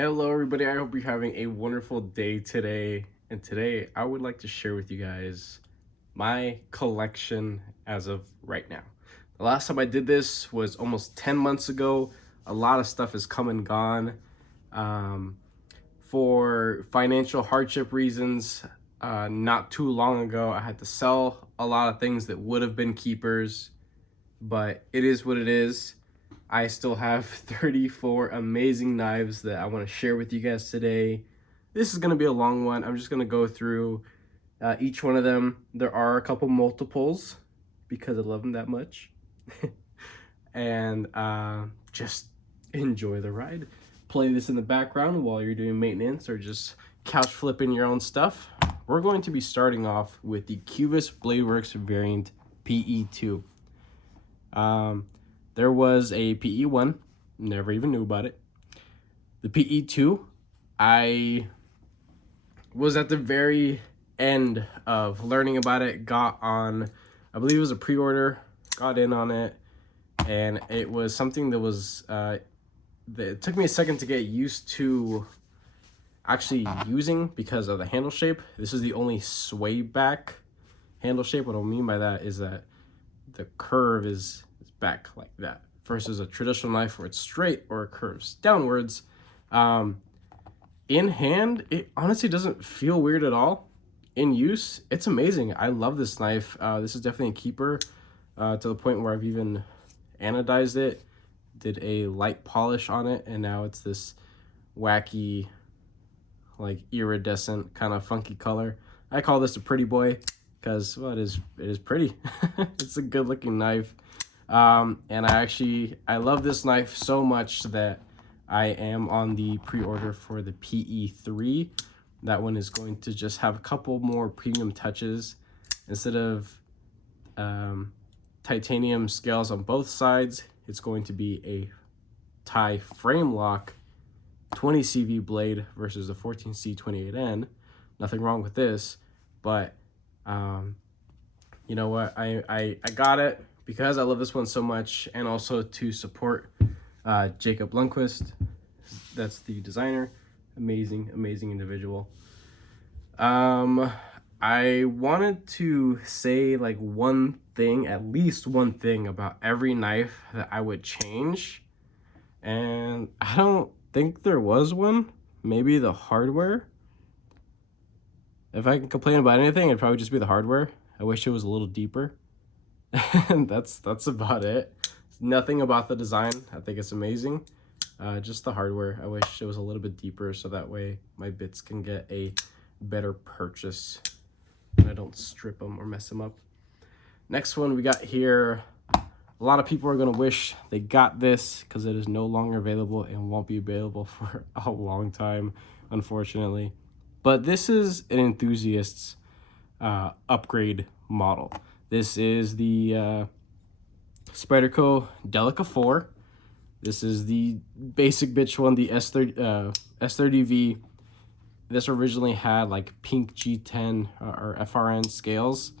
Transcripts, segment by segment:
Hello, everybody. I hope you're having a wonderful day today. And today, I would like to share with you guys my collection as of right now. The last time I did this was almost 10 months ago. A lot of stuff has come and gone. Um, for financial hardship reasons, not too long ago, I had to sell a lot of things that would have been keepers, but it is what it is. I still have 34 amazing knives that I want to share with you guys today. This is going to be a long one. I'm just going to go through each one of them. There are a couple multiples because I love them that much. And just enjoy the ride. Play this in the background while you're doing maintenance or just couch flipping your own stuff. We're going to be starting off with the Cubis Bladeworks variant PE2. There was a PE1, never even knew about it. The PE2, I was at the very end of learning about it, got on, I believe it was a pre-order, got in on it, and it was something that was, it took me a second to get used to actually using because of the handle shape. This is the only sway back handle shape. What I mean by that is that the curve is back like that versus a traditional knife where it's straight or it curves downwards. In hand, it honestly doesn't feel weird at all. In use, it's amazing. I love this knife. This is definitely a keeper, to the point where I've even anodized it, did a light polish on it, and now it's this wacky, like iridescent kind of funky color. I call this a pretty boy because, well, it is pretty. It's a good looking knife. And I love this knife so much that I am on the pre-order for the PE3. That one is going to just have a couple more premium touches. Instead of titanium scales on both sides, it's going to be a tie frame lock 20 CV blade versus the 14C28N. Nothing wrong with this, but you know what? I got it because I love this one so much, and also to support Jacob Lundquist. That's the designer. Amazing individual. I wanted to say like one thing, at least one thing about every knife that I would change, and I don't think there was one. Maybe the hardware. If I can complain about anything, it'd probably just be the hardware. I wish it was a little deeper. And that's about it. Nothing about the design. I think it's amazing. Just the hardware. I wish it was a little bit deeper so that way my bits can get a better purchase and I don't strip them or mess them up. Next one we got here. A lot of people are going to wish they got this because it is no longer available and won't be available for a long time, unfortunately. But this is an enthusiast's upgrade model. This is the Spyderco Delica 4. This is the basic bitch one, the S30V. This originally had like pink G10 or FRN scales,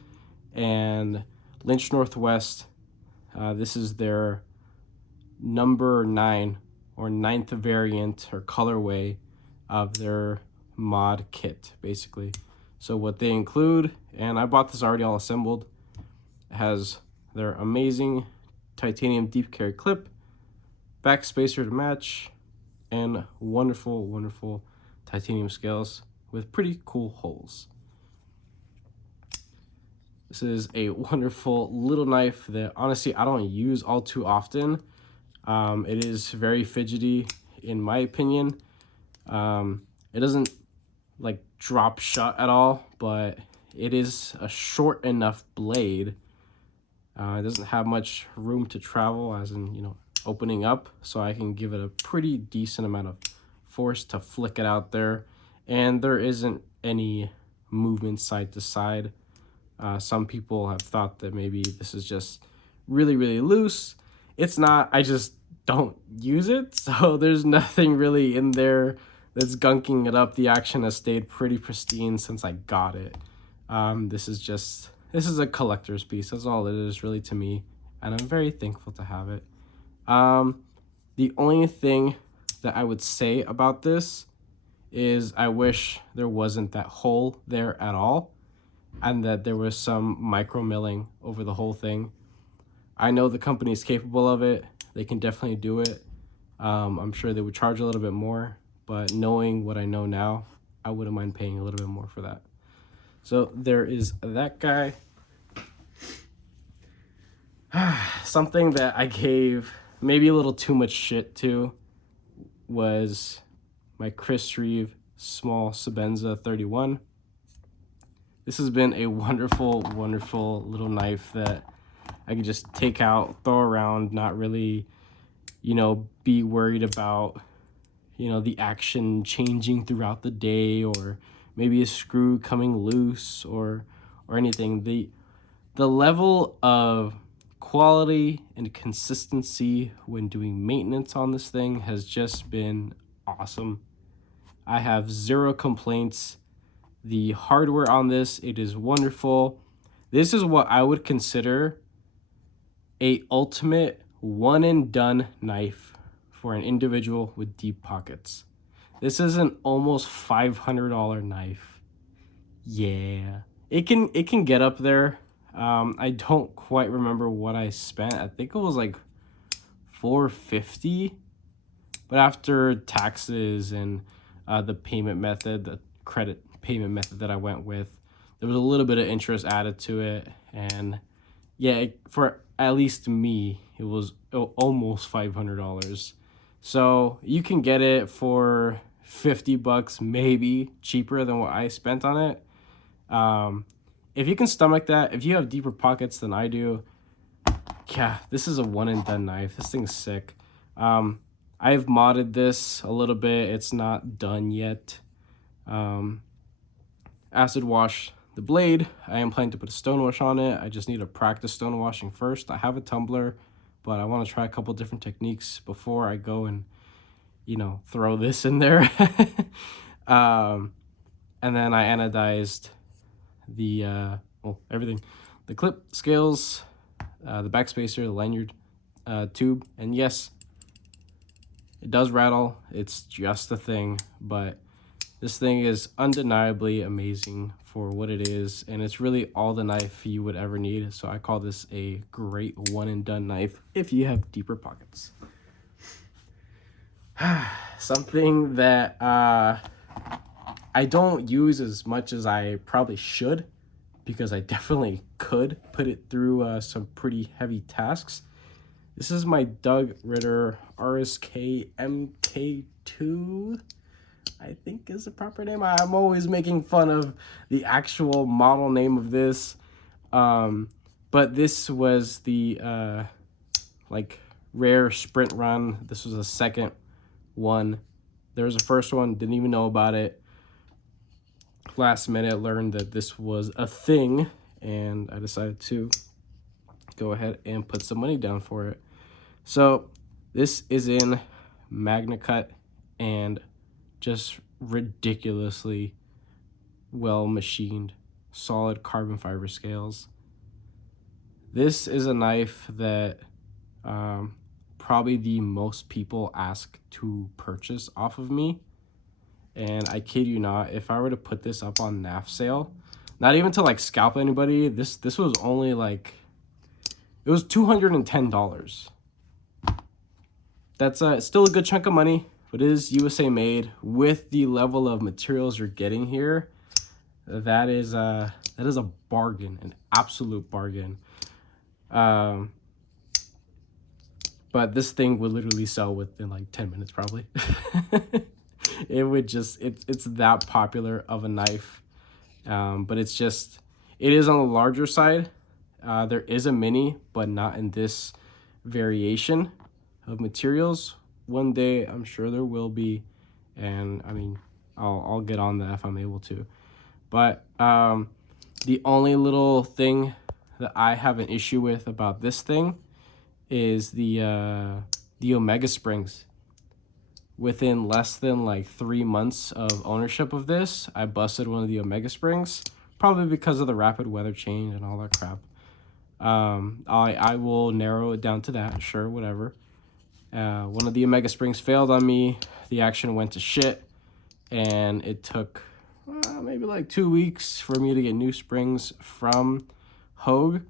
and Lynch Northwest. This is their number 9 or 9th variant or colorway of their mod kit, basically. So what they include, and I bought this already all assembled, has their amazing titanium deep carry clip, back spacer to match, and wonderful titanium scales with pretty cool holes. This is a wonderful little knife that honestly I don't use all too often. It is very fidgety in my opinion. It doesn't like drop shut at all, but it is a short enough blade. It doesn't have much room to travel, as in, you know, opening up, so I can give it a pretty decent amount of force to flick it out there, and there isn't any movement side to side. Some people have thought that maybe this is just really loose. It's not. I just don't use it, so there's nothing really in there that's gunking it up. The action has stayed pretty pristine since I got it. This is a collector's piece. That's all it is really to me, and I'm very thankful to have it. The only thing that I would say about this is I wish there wasn't that hole there at all, and that there was some micro milling over the whole thing. I know the company is capable of it. They can definitely do it. I'm sure they would charge a little bit more, but knowing what I know now, I wouldn't mind paying a little bit more for that. So there is that guy. Something that I gave maybe a little too much shit to was my Chris Reeve Small Sebenza 31. This has been a wonderful, wonderful little knife that I could just take out, throw around, not really, be worried about, the action changing throughout the day, or maybe a screw coming loose or anything. The level of quality and consistency when doing maintenance on this thing has just been awesome. I have zero complaints. The hardware on this, it is wonderful. This is what I would consider a ultimate one and done knife for an individual with deep pockets. This is an almost $500 knife. Yeah, it can get up there. I don't quite remember what I spent. I think it was like $450, but after taxes and the payment method, the credit payment method that I went with, there was a little bit of interest added to it, and yeah, for at least me, it was almost $500. So you can get it for $50, maybe cheaper than what I spent on it. If you can stomach that, if you have deeper pockets than I do, yeah, this is a one and done knife. This thing's sick. I've modded this a little bit. It's not done yet. Acid wash the blade. I am planning to put a stonewash on it. I just need to practice stonewashing first. I have a tumbler, but I want to try a couple different techniques before I go and, throw this in there. And then I anodized the, everything. The clip scales, the backspacer, the lanyard tube, and yes, it does rattle. It's just a thing, but this thing is undeniably amazing for what it is, and it's really all the knife you would ever need. So I call this a great one and done knife if you have deeper pockets. Something that I don't use as much as I probably should, because I definitely could put it through some pretty heavy tasks. This is my Doug Ritter RSK MK2, I think is the proper name. I'm always making fun of the actual model name of this. But this was the rare sprint run. This was a second one. There was a first one, didn't even know about it. Last minute learned that this was a thing, and I decided to go ahead and put some money down for it. So this is in Magna Cut and just ridiculously well machined, solid carbon fiber scales. This is a knife that probably the most people ask to purchase off of me. And I kid you not, if I were to put this up on NAF sale, not even to scalp anybody, this was only it was $210. That's still a good chunk of money, but it is USA made. With the level of materials you're getting here, that is a bargain, an absolute bargain. But this thing would literally sell within 10 minutes probably. It would just, it's that popular of a knife. But it is on the larger side. There is a mini, but not in this variation of materials. One day I'm sure there will be, and I mean, I'll get on that if I'm able to. But the only little thing that I have an issue with about this thing is the Omega springs. Within less than 3 months of ownership of this, I busted one of the Omega springs, probably because of the rapid weather change and all that crap. I will narrow it down to that, sure, whatever. One of the Omega springs failed on me. The action went to shit, and it took maybe like 2 weeks for me to get new springs from Hogue.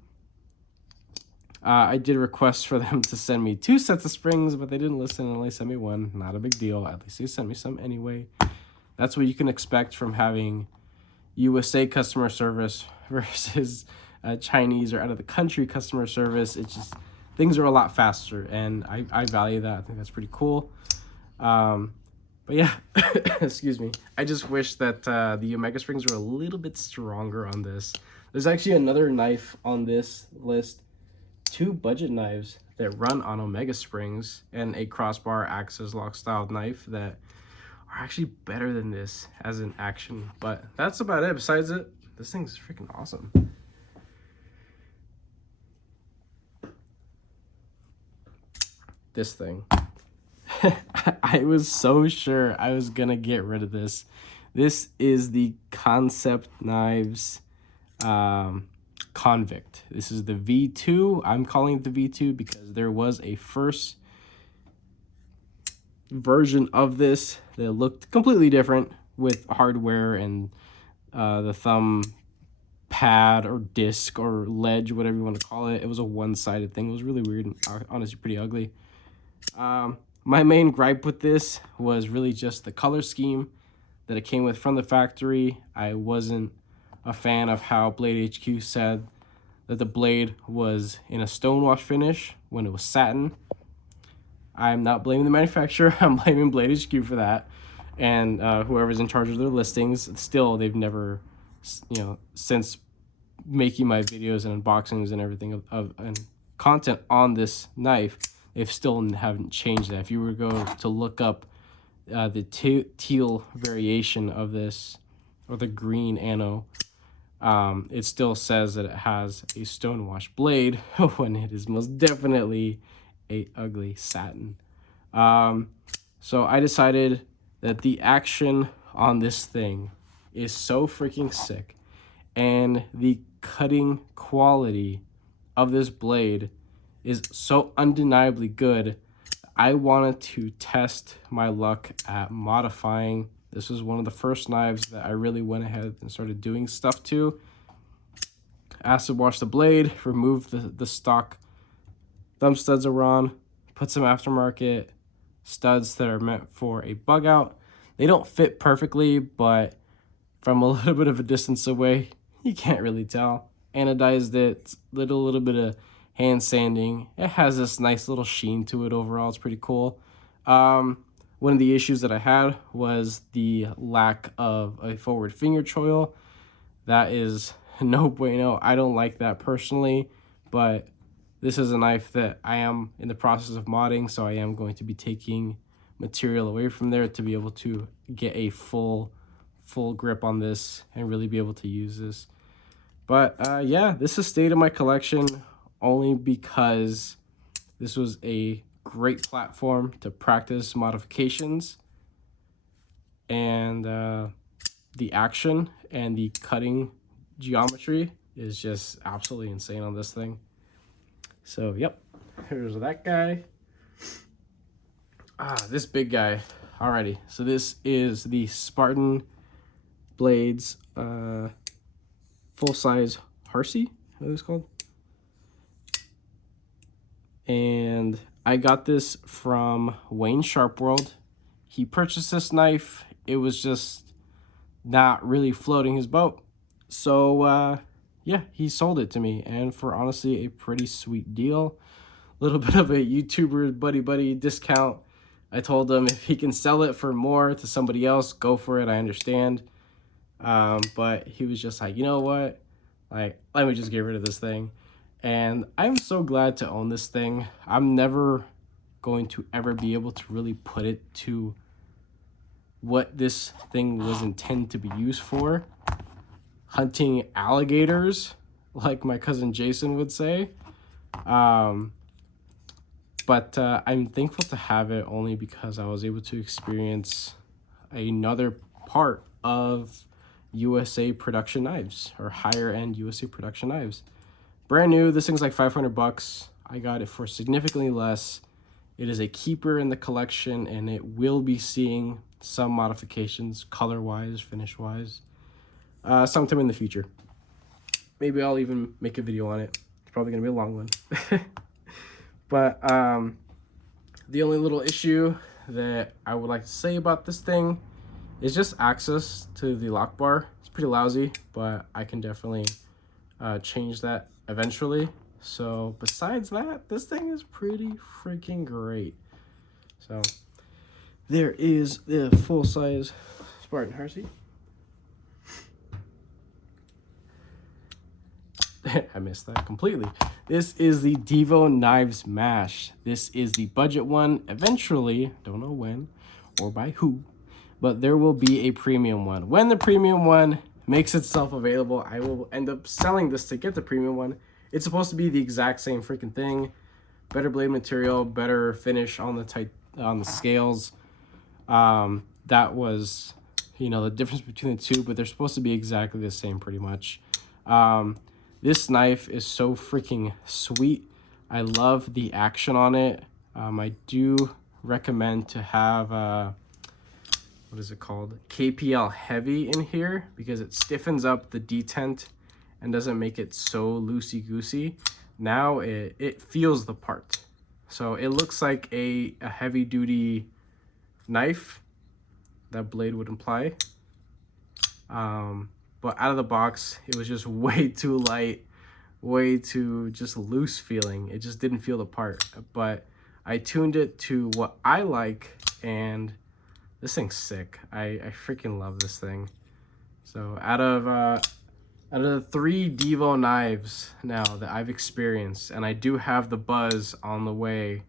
I did request for them to send me 2 sets of springs, but they didn't listen and only sent me 1. Not a big deal. At least they sent me some anyway. That's what you can expect from having USA customer service versus Chinese or out of the country customer service. It's just, things are a lot faster, and I value that. I think that's pretty cool. But yeah, excuse me. I just wish that the Omega springs were a little bit stronger on this. There's actually another knife on this list. 2 budget knives that run on Omega springs and a crossbar axis lock style knife that are actually better than this as an action. But that's about it. Besides it, this thing's freaking awesome. This thing. I was so sure I was gonna get rid of this. This is the Concept Knives Convict. This is the V2. I'm calling it the V2 because there was a first version of this that looked completely different with hardware and the thumb pad or disc or ledge, whatever you want to call it. It was a one-sided thing. It was really weird and honestly pretty ugly. My main gripe with this was really just the color scheme that it came with from the factory. I wasn't a fan of how Blade HQ said that the blade was in a stonewash finish when it was satin. I'm not blaming the manufacturer. I'm blaming Blade HQ for that. And whoever's in charge of their listings, still, they've never, since making my videos and unboxings and everything and content on this knife, they've still haven't changed that. If you were to go to look up the teal variation of this, or the green ano, it still says that it has a stonewash blade when it is most definitely a ugly satin. So I decided that the action on this thing is so freaking sick, and the cutting quality of this blade is so undeniably good. I wanted to test my luck at modifying. This was one of the first knives that I really went ahead and started doing stuff to. Acid wash the blade, remove the stock thumb studs around, put some aftermarket studs that are meant for a bug out. They don't fit perfectly, but from a little bit of a distance away, you can't really tell. Anodized it, little bit of hand sanding. It has this nice little sheen to it overall. It's pretty cool. One of the issues that I had was the lack of a forward finger choil. That is no bueno. I don't like that personally, but this is a knife that I am in the process of modding, so I am going to be taking material away from there to be able to get a full grip on this and really be able to use this. But yeah, this has stayed in my collection only because this was a great platform to practice modifications, and the action and the cutting geometry is just absolutely insane on this thing. So yep, here's that guy. This big guy. Alrighty, so this is the Spartan Blades full-size Harsey, what is it called? And I got this from Wayne Sharpworld. He purchased this knife. It was just not really floating his boat. So yeah, he sold it to me, and for honestly a pretty sweet deal. A little bit of a YouTuber buddy discount. I told him if he can sell it for more to somebody else, go for it. I understand. But he was just like, you know what? Like, let me just get rid of this thing. And I'm so glad to own this thing. I'm never going to ever be able to really put it to what this thing was intended to be used for. Hunting alligators, like my cousin Jason would say. But I'm thankful to have it only because I was able to experience another part of USA production knives, or higher end USA production knives. Brand new, this thing's like $500. I got it for significantly less It is a keeper in the collection, and it will be seeing some modifications, color-wise, finish-wise, sometime in the future. Maybe I'll even make a video on it. It's probably going to be a long one. But the only little issue that I would like to say about this thing is just access to the lock bar. It's pretty lousy, but I can definitely change that eventually. So besides that, this thing is pretty freaking great. So there is the full-size Spartan Hersey. I missed that completely. This is the Devo Knives Mash. This is the budget one. Eventually, don't know when or by who, but there will be a premium one. When the premium one makes itself available, I will end up selling this to get the premium one. It's supposed to be the exact same freaking thing. Better blade material, better finish on the scales. That was, you know, the difference between the two, but they're supposed to be exactly the same pretty much. This knife is so freaking sweet. I love the action on it. I do recommend to have, what is it called? KPL Heavy in here, because it stiffens up the detent and doesn't make it so loosey-goosey. Now it feels the part. So it looks like a heavy-duty knife, that blade would imply. But out of the box, it was just way too light, way too just loose feeling. It just didn't feel the part. But I tuned it to what I like, and this thing's sick. I freaking love this thing. So out of the 3 Devo knives now that I've experienced, and I do have the Buzz on the way,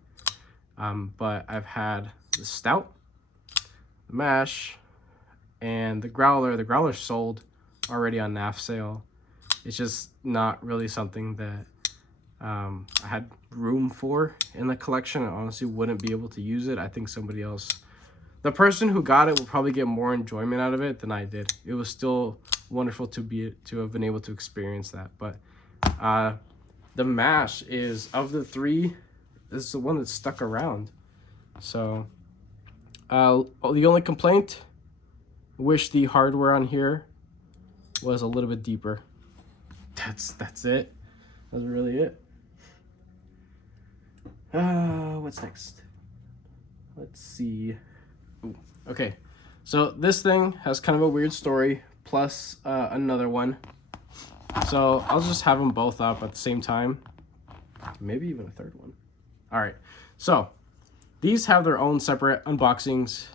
but I've had the Stout, the Mash, and the Growler. The Growler sold already on NAF sale. It's just not really something that I had room for in the collection. I honestly wouldn't be able to use it. I think somebody else, the person who got it, will probably get more enjoyment out of it than I did. It was still wonderful to have been able to experience that. But the Mash is, of the 3, this is the one that stuck around. So the only complaint, wish the hardware on here was a little bit deeper. That's it. That's really it. What's next? Let's see. Ooh, okay, so this thing has kind of a weird story, plus another one. So I'll just have them both up at the same time. Maybe even a third one. All right, so these have their own separate unboxings,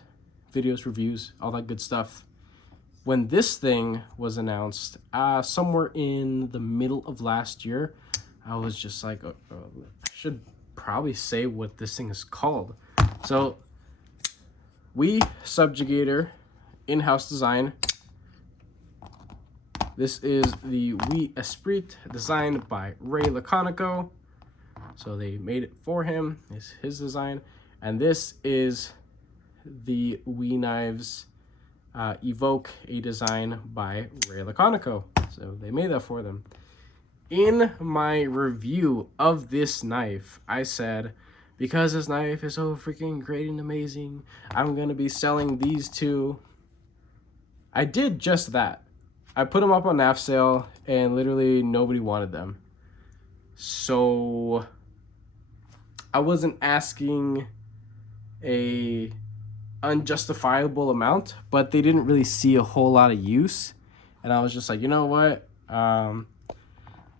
videos, reviews, all that good stuff. When this thing was announced, somewhere in the middle of last year, I was just like, I should probably say what this thing is called. So, WE Subjugator in-house design. This is the WE Esprit, designed by Ray Laconico. So they made it for him. It's his design. And this is the WE Knives Evoke, a design by Ray Laconico. So they made that for them. In my review of this knife, I said, because this knife is so freaking great and amazing, I'm going to be selling these 2. I did just that. I put them up on NAF sale, and literally nobody wanted them. So I wasn't asking a unjustifiable amount, but they didn't really see a whole lot of use, and I was just like, you know what,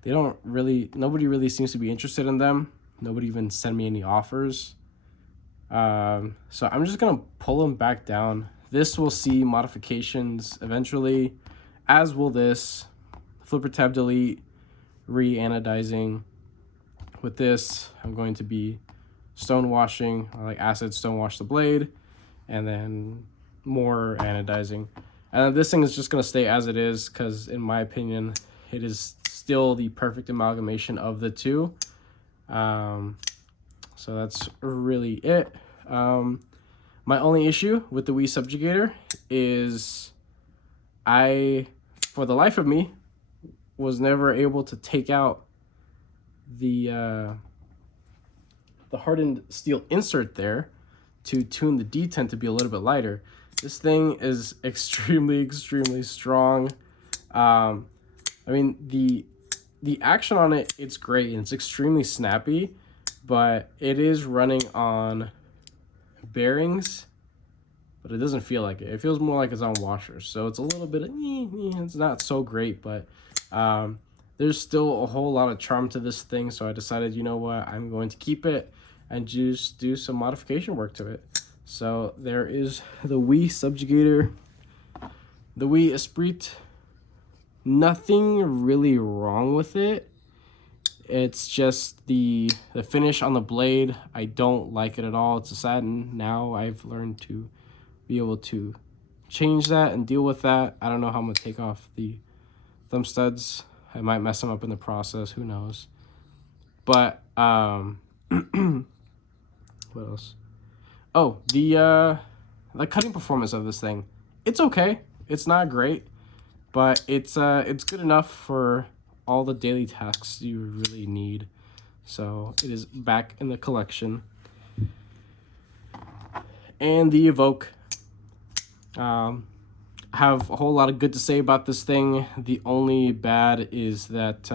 nobody really seems to be interested in them. Nobody even sent me any offers, so I'm just gonna pull them back down. This will see modifications eventually, as will this. Flipper tab delete, re-anodizing. With this, I'm going to be stone washing, or like acid stone wash the blade, and then more anodizing. And this thing is just going to stay as it is, because in my opinion, it is still the perfect amalgamation of the 2. So that's really it. My only issue with the WE Subjugator is for the life of me, was never able to take out the the hardened steel insert there to tune the detent to be a little bit lighter. This thing is extremely strong. I mean, the action on it, it's great and it's extremely snappy, but it is running on bearings, but it doesn't feel like it. It feels more like it's on washers, so it's a little bit it's not so great, but there's still a whole lot of charm to this thing. So I decided, you know what, I'm going to keep it and just do some modification work to it. So there is the WE Subjugator, the WE Esprit. Nothing really wrong with it. It's just the finish on the blade. I don't like it at all. It's a satin. Now I've learned to be able to change that and deal with that. I don't know how I'm gonna take off the thumb studs. I might mess them up in the process, who knows. But what else? Oh, the cutting performance of this thing. It's okay. It's not great, but it's good enough for all the daily tasks you really need. So it is back in the collection. And the Evoke. Have a whole lot of good to say about this thing. The only bad is that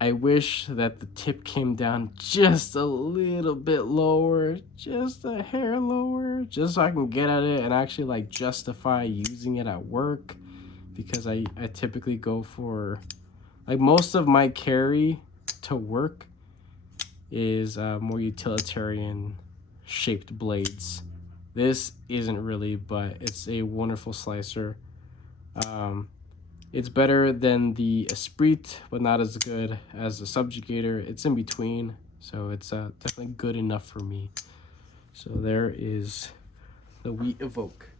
I wish that the tip came down just a little bit lower, just a hair lower, just so I can get at it and actually like justify using it at work, because I typically go for, like, most of my carry to work is more utilitarian shaped blades. This isn't really, but it's a wonderful slicer. It's better than the Esprit, but not as good as the Subjugator. It's in between, so it's definitely good enough for me. So there is the WE Evoke.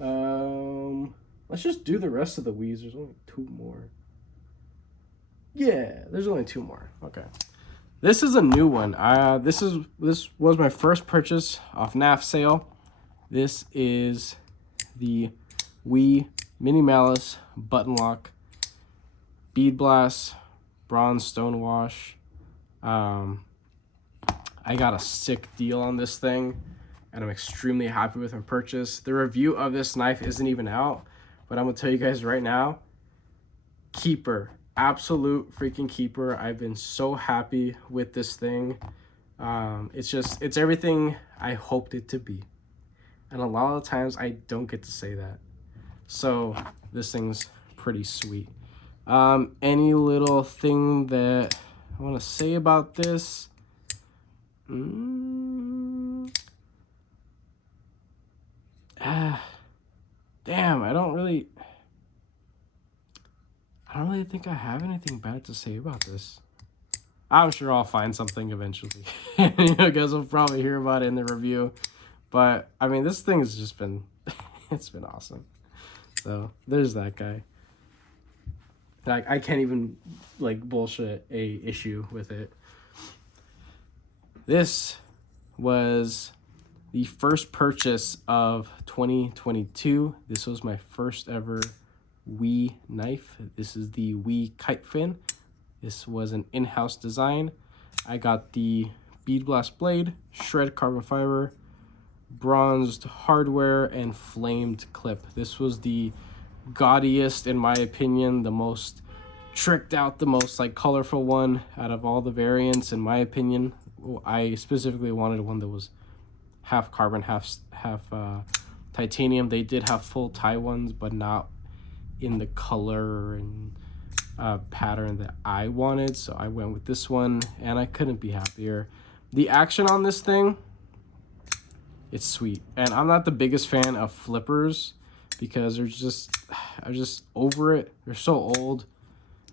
Let's just do the rest of the WEs. There's only 2 more. Yeah, there's only 2 more. Okay. This is a new one. This was my first purchase off NAF sale. This is the WE Mini Malice Button Lock Bead Blast Bronze Stonewash. I got a sick deal on this thing, and I'm extremely happy with my purchase. The review of this knife isn't even out, but I'm gonna tell you guys right now, keeper. Absolute freaking keeper. I've been so happy with this thing. It's everything I hoped it to be, and a lot of the times I don't get to say that, so this thing's pretty sweet. Any little thing that I want to say about this? Damn, I don't really think I have anything bad to say about this. I'm sure I'll find something eventually. You guys will probably hear about it in the review. But, I mean, this thing has just been, it's been awesome. So, there's that guy. Like, I can't even, like, bullshit a issue with it. This was the first purchase of 2022. This was my first ever WE knife. This is the WE Kite Fin. This was an in-house design. I got the Bead Blast blade, shred carbon fiber, bronzed hardware, and flamed clip. This was the gaudiest, in my opinion, the most tricked out, the most like colorful one out of all the variants, in my opinion. I specifically wanted one that was half carbon, half titanium. They did have full tie ones, but not in the color and pattern that I wanted, so I went with this one, and I couldn't be happier. The action on this thing, it's sweet, and I'm not the biggest fan of flippers because I'm just over it. They're so old.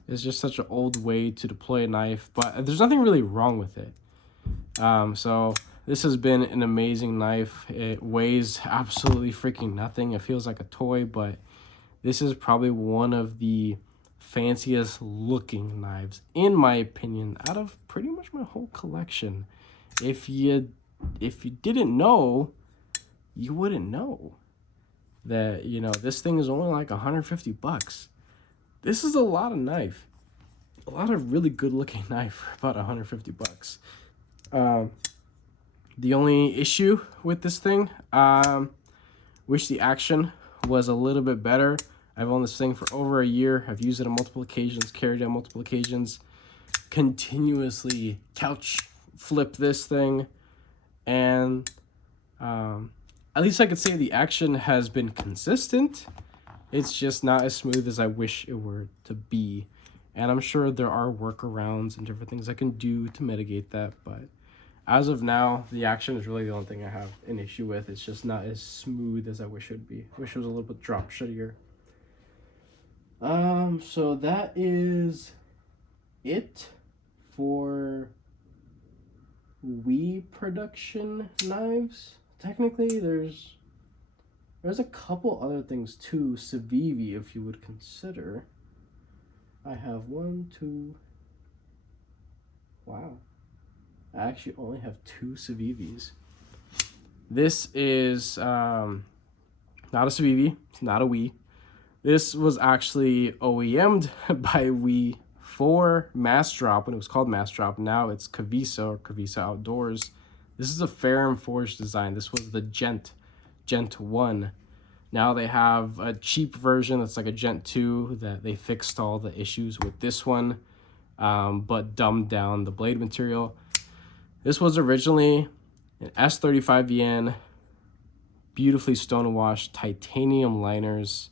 It's just such an old way to deploy a knife, but there's nothing really wrong with it. So this has been an amazing knife. It weighs absolutely freaking nothing. It feels like a toy, but this is probably one of the fanciest looking knives, in my opinion, out of pretty much my whole collection. If you didn't know, you wouldn't know that, you know, this thing is only like $150. This is a lot of knife. a lot of really good looking knife for about 150 bucks. The only issue with this thing, wish the action was a little bit better. I've owned this thing for over a year. I've used it on multiple occasions, carried it on multiple occasions, continuously couch flip this thing, and at least I could say the action has been consistent. It's just not as smooth as I wish it were to be. And I'm sure there are workarounds and different things I can do to mitigate that. But as of now, the action is really the only thing I have an issue with. It's just not as smooth as I wish it would be. Wish it was a little bit drop shittier. So that is it for WE production knives. Technically, there's a couple other things too. Civivi, if you would consider. I have one, two. Wow. I actually only have 2 Civivis. This is not a Civivi. It's not a WE. This was actually OEM'd by WE for Mass Drop when it was called Mass Drop. Now it's Cavisa or Cavisa Outdoors. This is a Ferrum Forged design. This was the Gent 1. Now they have a cheap version that's like a Gent 2 that they fixed all the issues with this one, but dumbed down the blade material. This was originally an S35VN, beautifully stone washed titanium liners.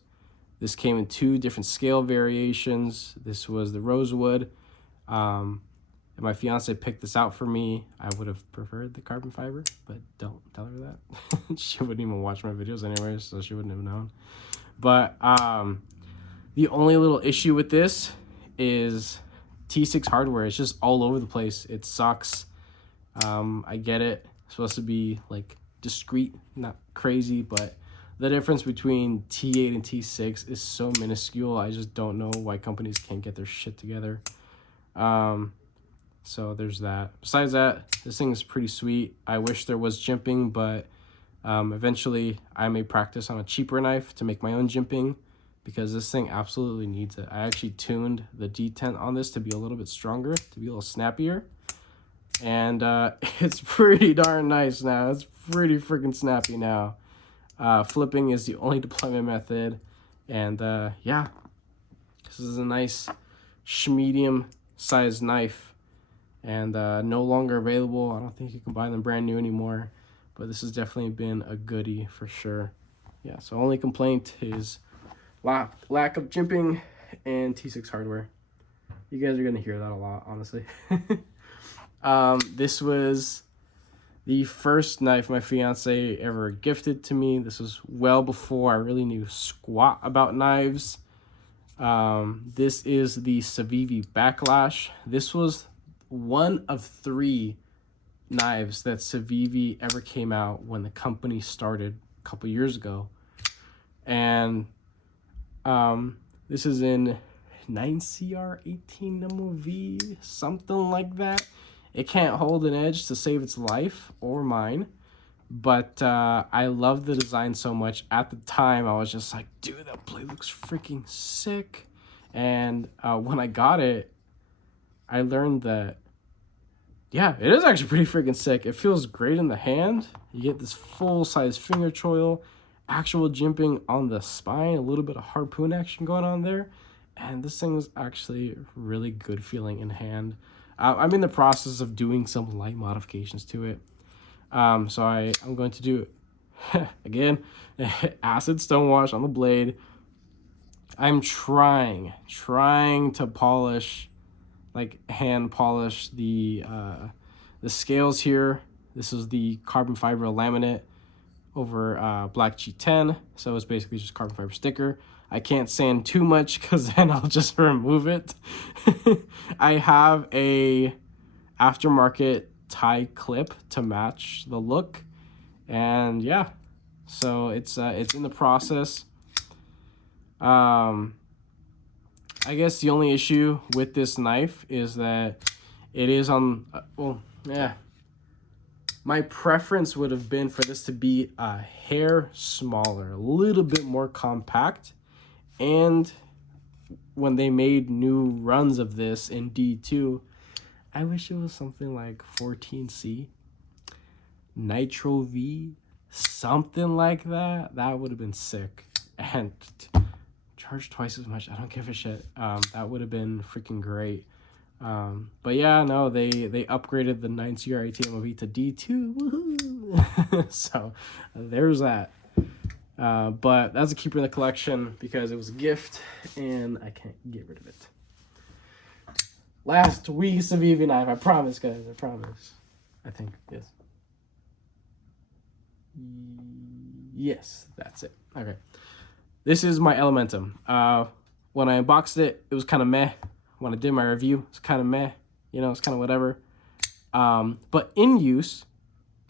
This came in 2 different scale variations. This was the rosewood. If my fiance picked this out for me, I would have preferred the carbon fiber, but don't tell her that. She wouldn't even watch my videos anyway, so she wouldn't have known. But the only little issue with this is T6 hardware. It's just all over the place. It sucks. I get it. It's supposed to be like discreet, not crazy, but the difference between T8 and T6 is so minuscule. I just don't know why companies can't get their shit together. So there's that. Besides that, this thing is pretty sweet. I wish there was jimping, but eventually I may practice on a cheaper knife to make my own jimping because this thing absolutely needs it. I actually tuned the detent on this to be a little bit stronger, to be a little snappier. And it's pretty darn nice now. It's pretty freaking snappy now. Flipping is the only deployment method. And yeah, this is a nice medium sized knife. And no longer available. I don't think you can buy them brand new anymore, but this has definitely been a goodie for sure. Yeah, so only complaint is lack of jimping and T6 hardware. You guys are gonna hear that a lot, honestly. This was the first knife my fiance ever gifted to me. This was well before I really knew squat about knives. This is the Civivi Backlash. This was one of 3 knives that Civivi ever came out when the company started a couple years ago. And this is in 9CR18 MOV, something like that. It can't hold an edge to save its life or mine, but I love the design so much. At the time, I was just like, dude, that blade looks freaking sick. And when I got it, I learned that, yeah, it is actually pretty freaking sick. It feels great in the hand. You get this full-size finger choil, actual jimping on the spine, a little bit of harpoon action going on there. And this thing was actually really good feeling in hand. I'm in the process of doing some light modifications to it. So I'm going to do, again, acid stonewash on the blade. I'm trying to polish, like hand polish the scales here. This is the carbon fiber laminate over Black G10. So it's basically just carbon fiber sticker. I can't sand too much because then I'll just remove it. I have a aftermarket tie clip to match the look. And yeah, so it's in the process. I guess the only issue with this knife is that it is on, my preference would have been for this to be a hair smaller, a little bit more compact, and when they made new runs of this in D2, I wish it was something like 14C, Nitro V, something like that. That would have been sick. And charge twice as much. I don't give a shit. That would have been freaking great. But yeah, no, they upgraded the 9CR ATMOV to D2. Woohoo! So there's that. But that's a keeper in the collection because it was a gift and I can't get rid of it. Last week's Civivi knife. I promise, guys. I promise. I think, yes. Yes, that's it. Okay. This is my Elementum. When I unboxed it, it was kind of meh. When I did my review, it's kind of meh. You know, it's kind of whatever. But in use,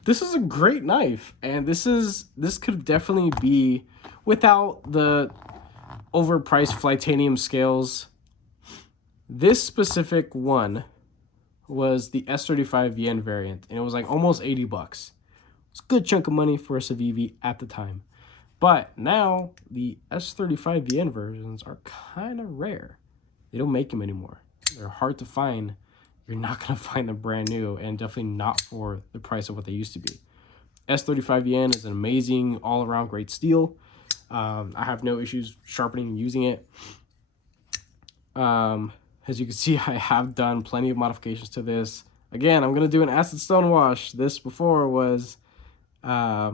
this is a great knife. And this could definitely be, without the overpriced Flytanium scales, this specific one was the S35 Yen variant. And it was like almost 80 bucks. It's a good chunk of money for a Civivi at the time. But now the S35 Yen versions are kind of rare. They don't make them anymore. They're hard to find. You're not going to find them brand new, and definitely not for the price of what they used to be. S35 Yen is an amazing all-around great steel. I have no issues sharpening and using it. As you can see, I have done plenty of modifications to this. Again, I'm going to do an acid stone wash. This before was a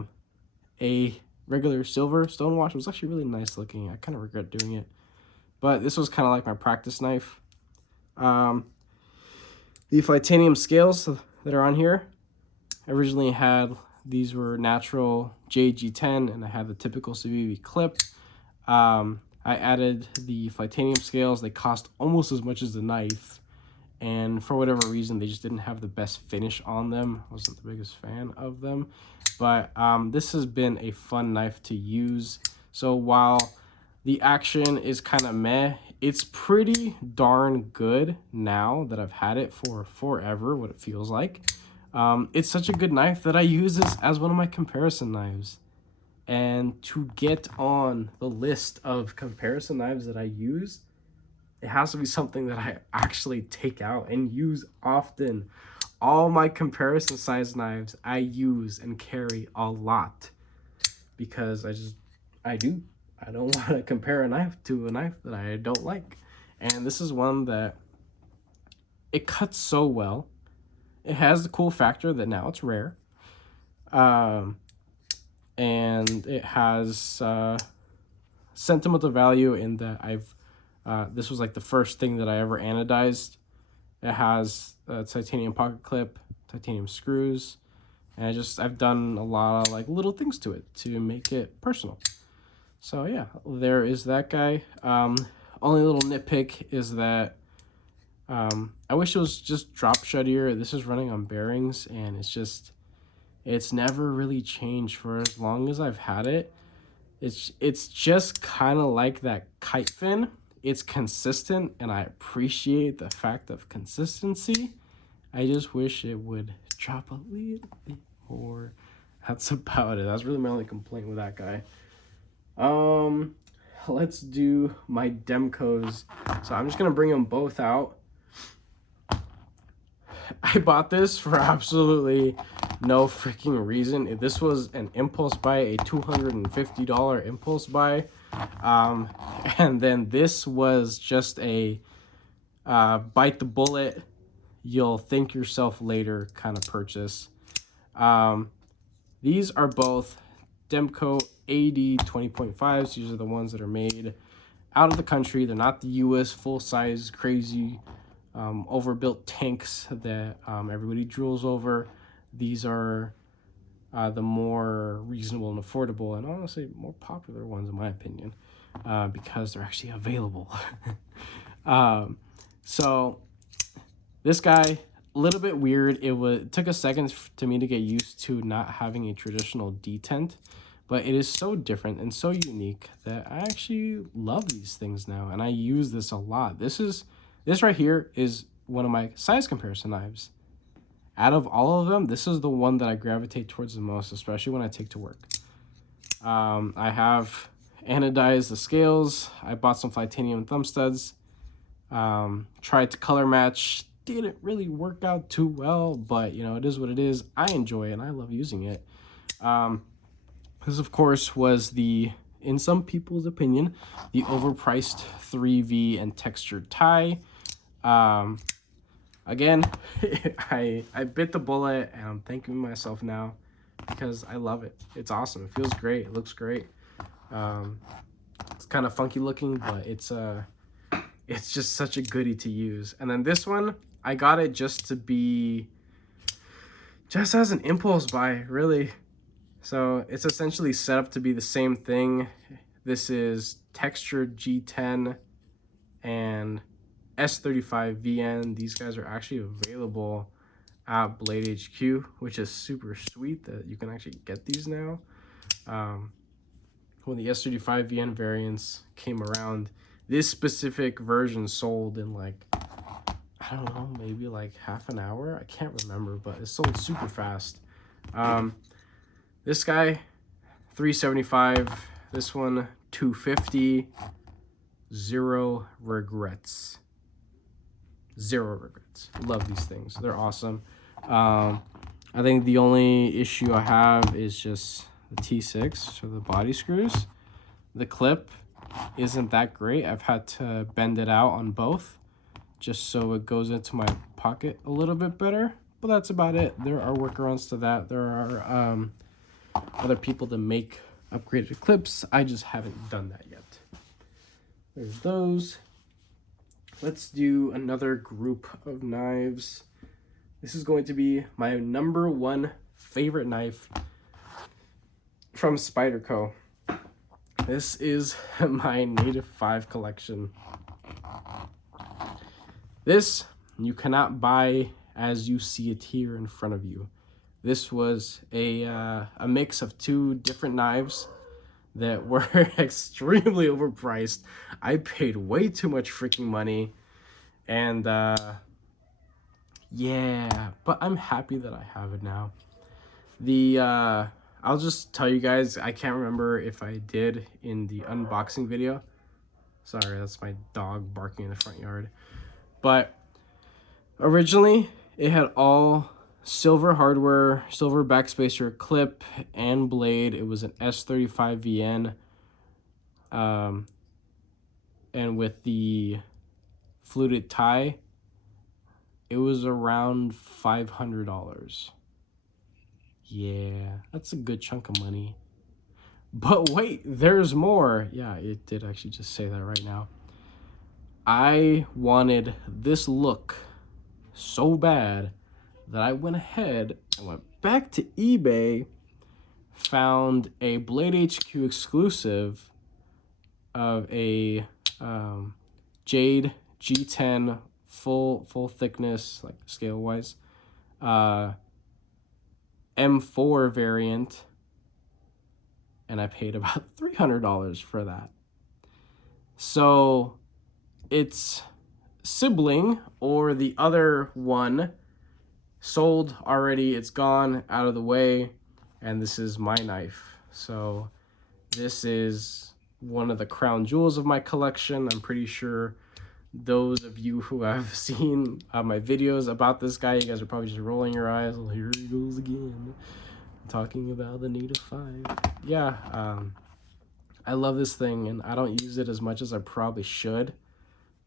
regular silver stone wash. It was actually really nice looking. I kind of regret doing it. But this was kind of like my practice knife. The Flytanium scales that are on here, I originally had, these were natural JG10, and I had the typical Civivi clip. I added the Flytanium scales. They cost almost as much as the knife. And for whatever reason, they just didn't have the best finish on them. I wasn't the biggest fan of them. But this has been a fun knife to use. So while the action is kind of meh, it's pretty darn good now that I've had it for forever, what it feels like. It's such a good knife that I use this as one of my comparison knives. And to get on the list of comparison knives that I use, it has to be something that I actually take out and use often. All my comparison size knives I use and carry a lot because I do. I don't want to compare a knife to a knife that I don't like. And this is one that it cuts so well. It has the cool factor that now it's rare. And it has sentimental value in that this was like the first thing that I ever anodized. It has a titanium pocket clip, titanium screws, and I've done a lot of like little things to it to make it personal. So yeah, there is that guy. Only little nitpick is that I wish it was just drop shuttier. This is running on bearings, and it's never really changed for as long as I've had it. It's just kind of like that kite fin. It's consistent, and I appreciate the fact of consistency. I just wish it would drop a little bit more. That's about it. That's really my only complaint with that guy. Let's do my Demcos. So I'm just gonna bring them both out. I bought this for absolutely no freaking reason. This was an impulse buy, a $250 impulse buy. And then this was just a bite the bullet, you'll thank yourself later kind of purchase. These are both Demco AD 20.5s. These are the ones that are made out of the country. They're not the US full-size crazy overbuilt tanks that everybody drools over. These are the more reasonable and affordable and honestly more popular ones in my opinion, because they're actually available. So this guy, a little bit weird. It took a second to me to get used to not having a traditional detent, but it is so different and so unique that I actually love these things now, and I use this a lot. This right here is one of my size comparison knives. Out of all of them, this is the one that I gravitate towards the most, especially when I take to work. I have anodized the scales. I bought some titanium thumb studs. Tried to color match. Didn't really work out too well, but you know, it is what it is. I enjoy it and I love using it. This, of course, was the, in some people's opinion, the overpriced 3V and textured tie. Again, I bit the bullet and I'm thanking myself now because I love it. It's awesome. It feels great. It looks great. It's kind of funky looking, but it's just such a goodie to use. And then this one, I got it just as an impulse buy, really. So it's essentially set up to be the same thing. This is textured G10 and S35 VN. These guys are actually available at Blade HQ, which is super sweet that you can actually get these now. When the S35 VN variants came around, this specific version sold in like, I don't know, maybe like half an hour. I can't remember, but it sold super fast. This guy, $375. This one, $250. Zero regrets. Zero regrets. Love these things. They're awesome. I think the only issue I have is just the T6, so the body screws. The clip isn't that great. I've had to bend it out on both just so it goes into my pocket a little bit better. But that's about it. There are workarounds to that. There are other people that make upgraded clips. I just haven't done that yet. There's those. Let's do another group of knives. This is going to be my #1 favorite knife from Spyderco. This is my Native 5 collection. This you cannot buy as you see it here in front of you. This was a mix of two different knives that were extremely overpriced. I paid way too much freaking money. And yeah, but I'm happy that I have it now. I'll just tell you guys, I can't remember if I did in the unboxing video. Sorry, that's my dog barking in the front yard. But originally, it had all silver hardware, silver backspacer, clip, and blade. It was an S35 VN. And with the fluted tie, it was around $500. Yeah, that's a good chunk of money. But wait, there's more. Yeah, it did actually just say that right now. I wanted this look so bad that I went ahead and went back to eBay, found a Blade HQ exclusive of a Jade G10 full thickness, like scale wise, M4 variant, and I paid about $300 for that. So its sibling, or the other one, sold already. It's gone, out of the way, and this is my knife. So this is one of the crown jewels of my collection. I'm pretty sure those of you who have seen my videos about this guy, you guys are probably just rolling your eyes. Well, here he goes again, talking about the Native 5. Yeah, I love this thing, and I don't use it as much as I probably should.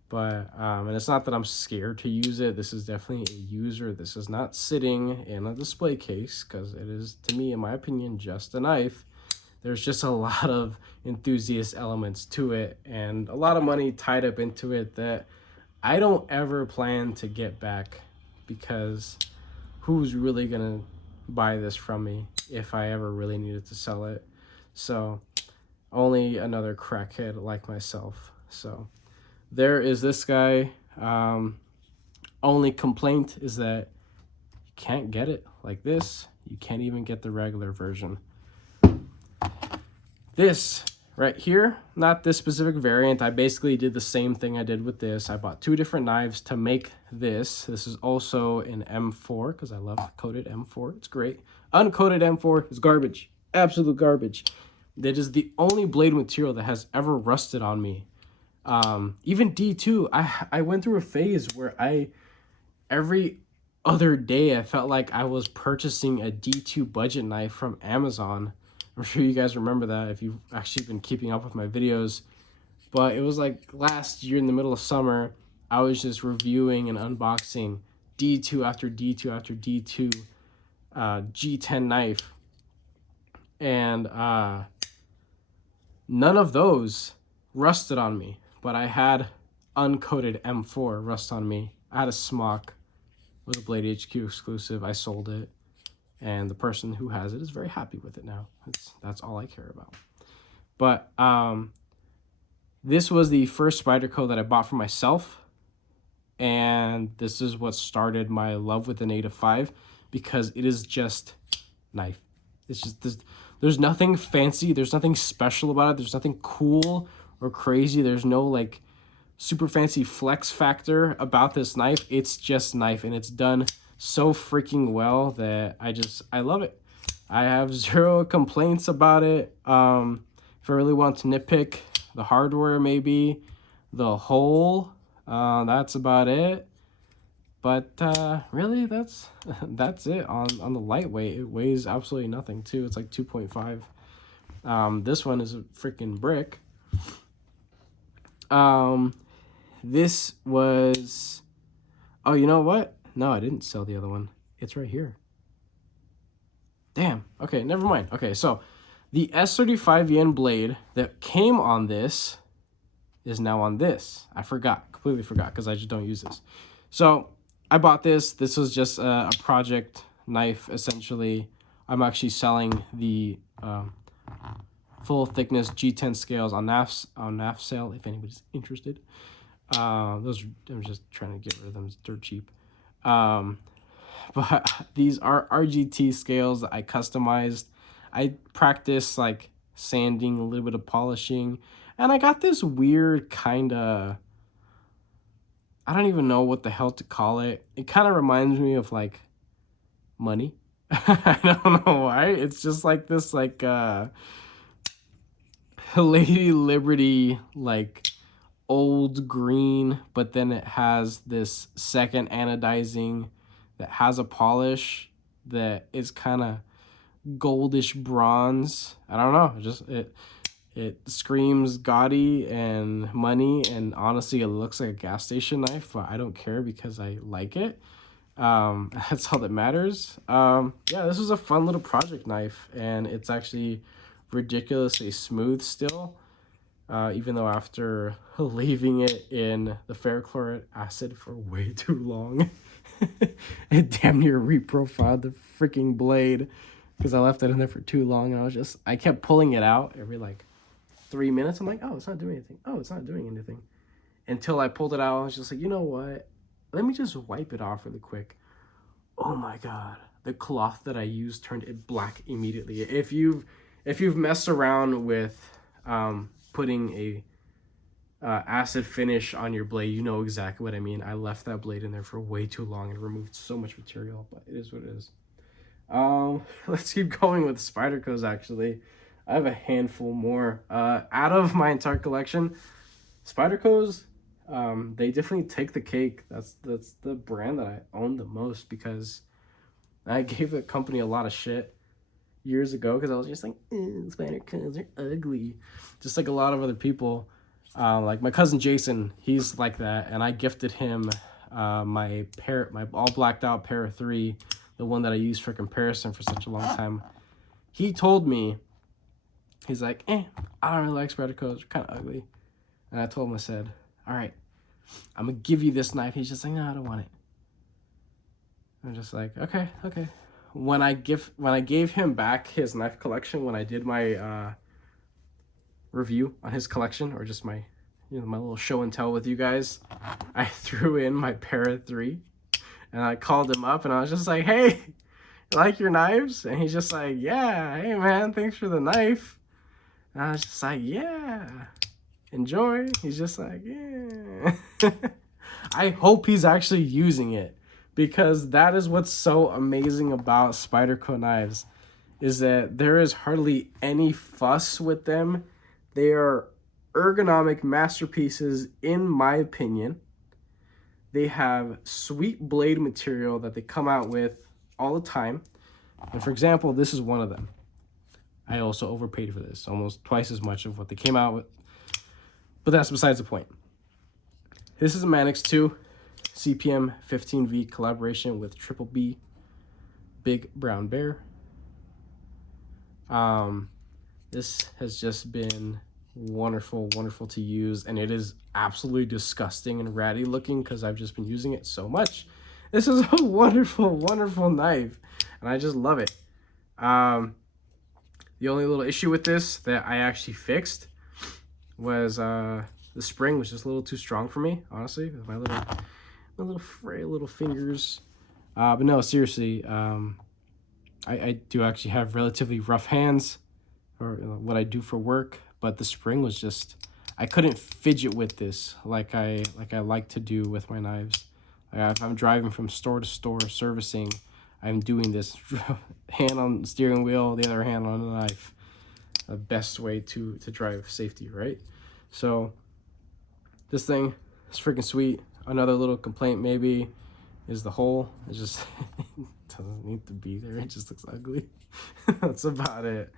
But, and it's not that I'm scared to use it. This is definitely a user. This is not sitting in a display case, because it is, to me, in my opinion, just a knife. There's just a lot of enthusiast elements to it and a lot of money tied up into it that I don't ever plan to get back, because who's really going to buy this from me if I ever really needed to sell it? So only another crackhead like myself. So there is this guy. Only complaint is that you can't get it like this. You can't even get the regular version. This right here, not this specific variant. I basically did the same thing I did with this. I bought two different knives to make this. This is also an M4, because I love coated M4. It's great. Uncoated M4 is garbage. Absolute garbage. That is the only blade material that has ever rusted on me. Even D2, I went through a phase where every other day I felt like I was purchasing a D2 budget knife from Amazon. I'm sure you guys remember that if you've actually been keeping up with my videos. But it was like last year in the middle of summer, I was just reviewing and unboxing D2 after D2 after D2 G10 knife. And none of those rusted on me, but I had uncoated M4 rust on me. I had a smock. It was a Blade HQ exclusive. I sold it, and the person who has it is very happy with it now. That's all I care about. But this was the first Spyderco that I bought for myself, and this is what started my love with the Native 5, because it is just knife. It's just there's nothing fancy, there's nothing special about it, there's nothing cool or crazy, there's no like super fancy flex factor about this knife. It's just knife, and it's done so freaking well that I love it. I have zero complaints about it. If I really want to nitpick, the hardware maybe, the hole, that's about it. But really, that's it on the lightweight. It weighs absolutely nothing too. It's like 2.5. This one is a freaking brick. This was, oh, you know what? No, I didn't sell the other one. It's right here. Damn. Okay, never mind. Okay, so the S35 yen blade that came on this is now on this. I completely forgot, because I just don't use this. So I bought this. This was just a project knife, essentially. I'm actually selling the full thickness G10 scales on NAF sale, if anybody's interested. Those, I'm just trying to get rid of them. It's dirt cheap. But these are RGT scales that I customized. I practiced like sanding, a little bit of polishing, and I got this weird kind of, I don't even know what the hell to call it. It kind of reminds me of like money. I don't know why. It's just like this like Lady Liberty like old green, but then it has this second anodizing that has a polish that is kind of goldish bronze. I don't know, just it screams gaudy and money, and honestly it looks like a gas station knife, but I don't care because I like it. That's all that matters. Yeah, this was a fun little project knife, and it's actually ridiculously smooth still. Even though after leaving it in the ferrochloric acid for way too long, it damn near reprofiled the freaking blade, because I left it in there for too long, and I kept pulling it out every like 3 minutes. I'm like, oh, it's not doing anything. Oh, it's not doing anything. Until I pulled it out, I was just like, you know what? Let me just wipe it off really quick. Oh my God. The cloth that I used turned it black immediately. If you've messed around with putting a acid finish on your blade, you know exactly what I mean. I left that blade in there for way too long and removed so much material, but it is what it is. Let's keep going with Spydercos. Actually, I have a handful more. Out of my entire collection, Spydercos, they definitely take the cake. That's the brand that I own the most, because I gave the company a lot of shit years ago, because I was just like, Spydercos are ugly, just like a lot of other people. Like my cousin Jason, he's like that, and I gifted him my all blacked out Para 3, the one that I used for comparison for such a long time. He told me, he's like, I don't really like Spydercos, they're kind of ugly. And I told him, I said, all right, I'm gonna give you this knife. He's just like, no, I don't want it. I'm just like, okay. When I gave him back his knife collection, when I did my review on his collection, or just my my little show and tell with you guys, I threw in my Para 3, and I called him up, and I was just like, hey, you like your knives? And he's just like, yeah, hey man, thanks for the knife. And I was just like, yeah, enjoy. He's just like, yeah. I hope he's actually using it, because that is what's so amazing about Spyderco knives, is that there is hardly any fuss with them. They are ergonomic masterpieces, in my opinion. They have sweet blade material that they come out with all the time. And for example, this is one of them. I also overpaid for this, almost twice as much of what they came out with. But that's besides the point. This is a Manix 2 CPM 15V collaboration with Triple B, Big Brown Bear. This has just been wonderful to use, and it is absolutely disgusting and ratty looking because I've just been using it so much. This is a wonderful knife, and I just love it. The only little issue with this that I actually fixed was the spring was just a little too strong for me, honestly, with my little frail little fingers. But no, seriously, I do actually have relatively rough hands, or what I do for work, but the spring was just, I couldn't fidget with this like I like to do with my knives. Like if I'm driving from store to store servicing, I'm doing this hand on the steering wheel, the other hand on the knife. The best way to drive safety, right? So this thing is freaking sweet. Another little complaint maybe is the hole. It just doesn't need to be there. It just looks ugly. That's about it.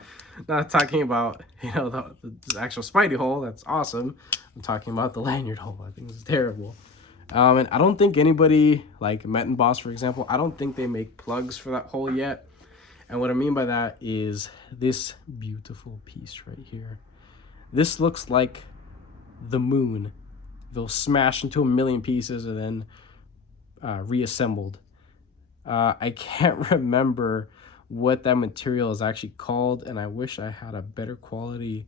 Not talking about, the actual Spidey hole. That's awesome. I'm talking about the lanyard hole. I think it's terrible. And I don't think anybody, like Metin Boss, for example, I don't think they make plugs for that hole yet. And what I mean by that is this beautiful piece right here. This looks like the moon. They'll smash into a million pieces and then reassembled. I can't remember what that material is actually called, and I wish I had a better quality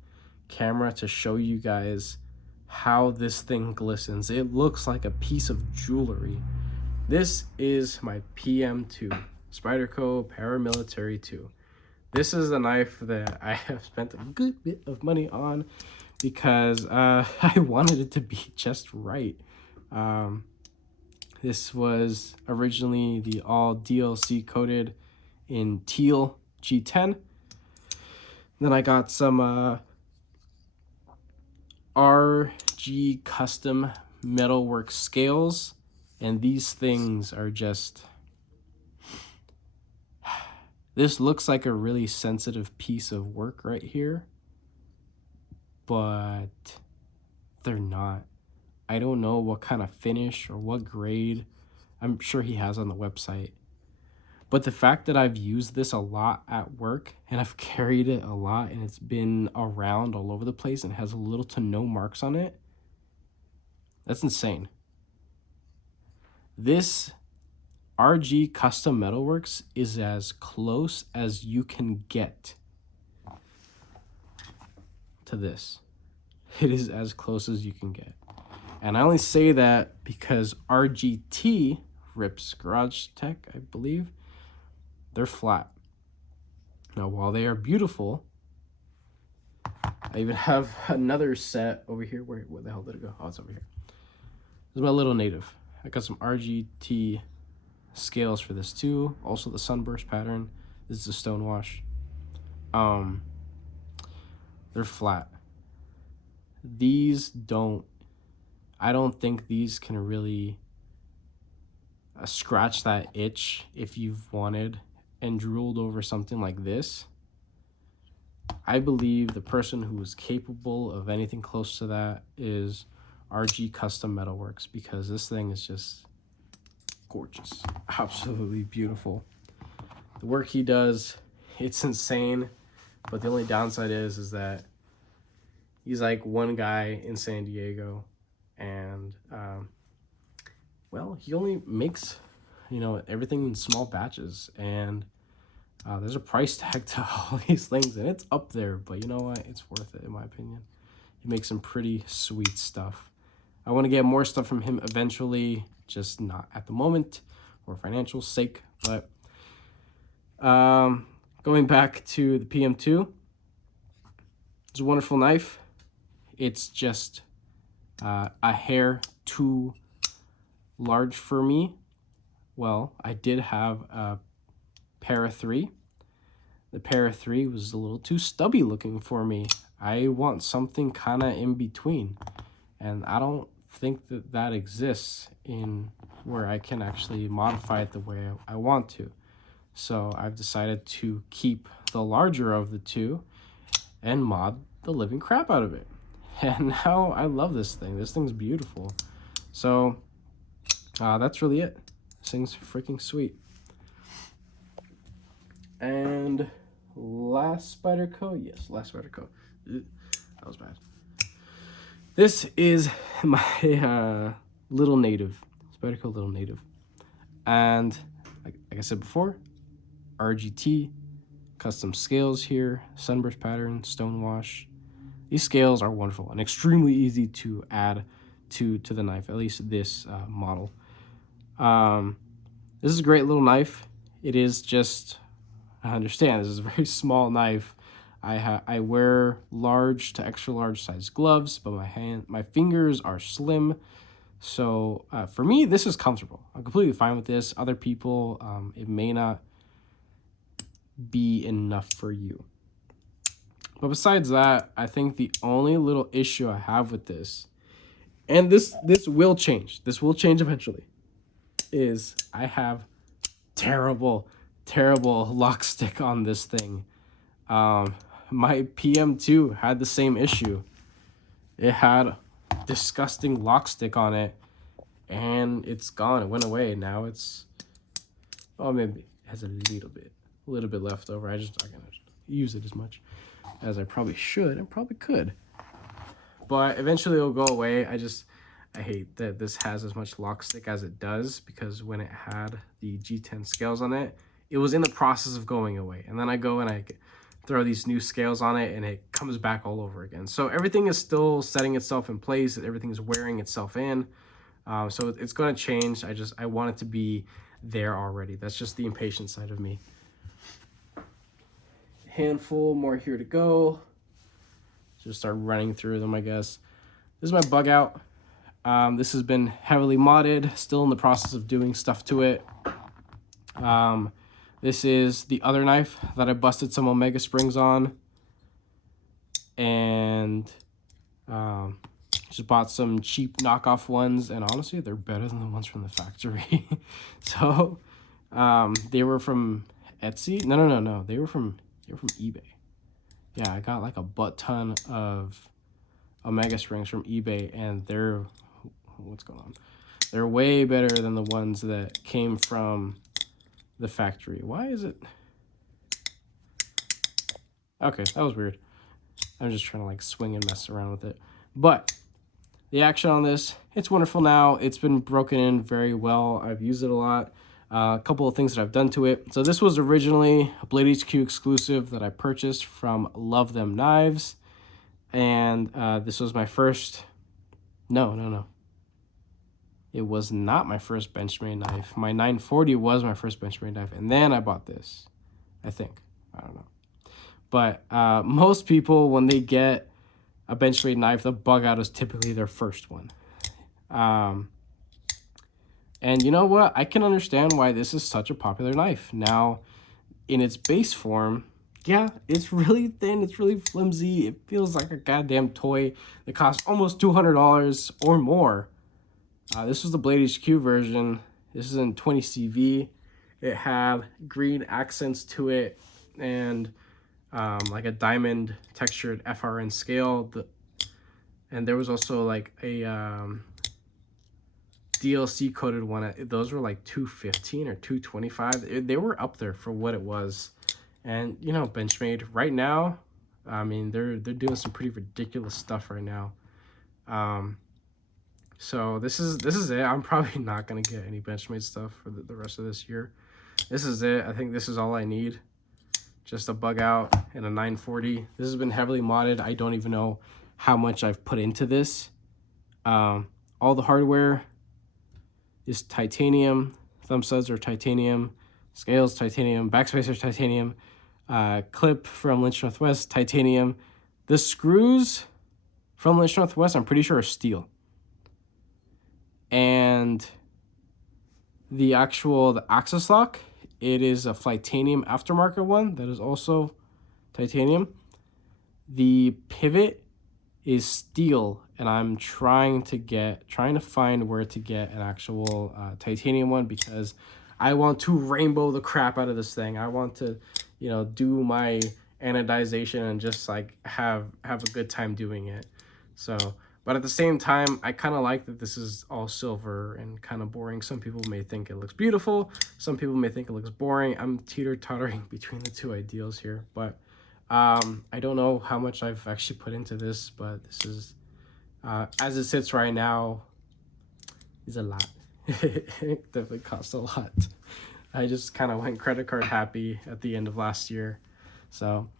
camera to show you guys how this thing glistens. It looks like a piece of jewelry. This is my PM2, Spyderco Paramilitary 2. This is a knife that I have spent a good bit of money on because I wanted it to be just right. This was originally the all DLC coated in teal G10. Then I got some RG custom metalwork scales, and these things are just, this looks like a really sensitive piece of work right here, but they're not. I don't know what kind of finish or what grade. I'm sure he has on the website. But the fact that I've used this a lot at work and I've carried it a lot and it's been around all over the place and has little to no marks on it, that's insane. This RG Custom Metalworks is as close as you can get to this. It is as close as you can get. And I only say that because RGT, Rips Garage Tech, I believe, they're flat. Now, while they are beautiful, I even have another set over here. Where the hell did it go? Oh, it's over here. This is my little native. I got some RGT scales for this too. Also the sunburst pattern. This is a stonewash. They're flat. These don't, I don't think these can really scratch that itch if you've wanted and drooled over something like this. I believe the person who is capable of anything close to that is RG Custom Metalworks, because this thing is just gorgeous, absolutely beautiful. The work he does, it's insane, but the only downside is that he's like one guy in San Diego, and well, he only makes everything in small batches, and there's a price tag to all these things, and it's up there, but you know what, it's worth it in my opinion. He makes some pretty sweet stuff. I want to get more stuff from him eventually, just not at the moment for financial sake. But going back to the PM2, it's a wonderful knife. It's just a hair too large for me. Well, I did have a Para 3. The Para 3 was a little too stubby looking for me. I want something kind of in between. And I don't think that that exists in where I can actually modify it the way I want to. So I've decided to keep the larger of the two and mod the living crap out of it. And now I love this thing. This thing's beautiful. So that's really it. This thing's freaking sweet. And last Spyderco. Yes, last Spyderco. That was bad. This is my Little Native. Spyderco Little Native. And like I said before, RGT, custom scales here, sunburst pattern, stonewash. These scales are wonderful and extremely easy to add to the knife, at least this model. This is a great little knife. It is just, I understand, this is a very small knife. I wear large to extra large size gloves, but my fingers are slim. So for me, this is comfortable. I'm completely fine with this. Other people, it may not be enough for you. But besides that, I think the only little issue I have with this, and this will change, this will change eventually, is I have terrible lock stick on this thing. My PM2 had the same issue. It had disgusting lock stick on it, and it's gone. It went away. Now it's, oh, maybe it has a little bit left over. I can use it as much as I probably should and probably could, but eventually it'll go away. I hate that this has as much lock stick as it does, because when it had the G10 scales on it, it was in the process of going away, and then I go and I throw these new scales on it and it comes back all over again. So everything is still setting itself in place, everything is wearing itself in. So it's going to change. I want it to be there already. That's just the impatient side of me. Handful more here to go. Just start running through them, I guess. This is my bug out. This has been heavily modded, still in the process of doing stuff to it. This is the other knife that I busted some Omega springs on, and just bought some cheap knockoff ones, and honestly they're better than the ones from the factory. So they were from Etsy. No, they were from eBay. Yeah, I got like a butt ton of Omega springs from eBay, and they're, what's going on? They're way better than the ones that came from the factory. Why is it? Okay, that was weird. I'm just trying to like swing and mess around with it. But the action on this, it's wonderful now. It's been broken in very well. I've used it a lot. A couple of things that I've done to it. So this was originally a Blade HQ exclusive that I purchased from Love Them Knives. And this was my first... No. It was not my first Benchmade knife. My 940 was my first Benchmade knife. And then I bought this, I think. I don't know. But most people, when they get a Benchmade knife, the bug out is typically their first one. And you know what? I can understand why this is such a popular knife. Now, in its base form, yeah, it's really thin, it's really flimsy. It feels like a goddamn toy that costs almost $200 or more. This was the Blade HQ version. This is in 20 CV. It had green accents to it, and like a diamond textured FRN scale. And there was also like a DLC coded one. Those were like $215 or $225. They were up there for what it was. And you know, Benchmade right now, I mean, they're doing some pretty ridiculous stuff right now. So this is it. I'm probably not gonna get any Benchmade stuff for the rest of this year. This is it. I think this is all I need. Just a bug out and a 940. This has been heavily modded. I don't even know how much I've put into this. All the hardware is titanium. Thumb studs are titanium. Scales, titanium. Backspacer, titanium. Clip from Lynch Northwest, titanium. The screws from Lynch Northwest, I'm pretty sure, are steel. And the axis lock It is a Flightanium aftermarket one that is also titanium. The pivot is steel, and I'm trying to find where to get an actual titanium one, because I want to rainbow the crap out of this thing. I want to, you know, do my anodization and just like have a good time doing it. So, but at the same time, I kind of like that this is all silver and kind of boring. Some people may think it looks beautiful. Some people may think it looks boring. I'm teeter-tottering between the two ideals here, but I don't know how much I've actually put into this, but this is, as it sits right now, is a lot. It definitely costs a lot. I just kind of went credit card happy at the end of last year. So,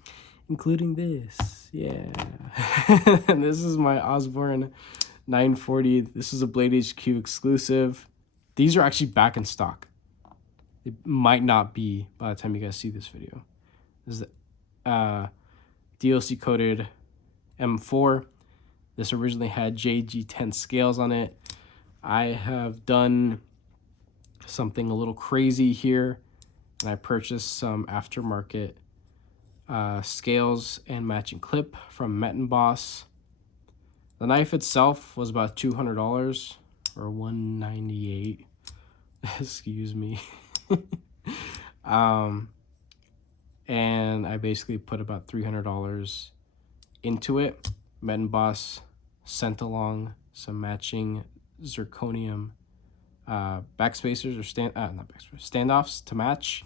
including this, yeah. And this is my Osborne 940. This is a Blade HQ exclusive. These are actually back in stock. It might not be by the time you guys see this video. This is DLC coded M4. This originally had JG10 scales on it. I have done something a little crazy here, and I purchased some aftermarket scales and matching clip from Metin Boss. The knife itself was about $200 or $198. Excuse me. And I basically put about $300 into it. Metin Boss sent along some matching zirconium backspacers or not backspacers, standoffs to match,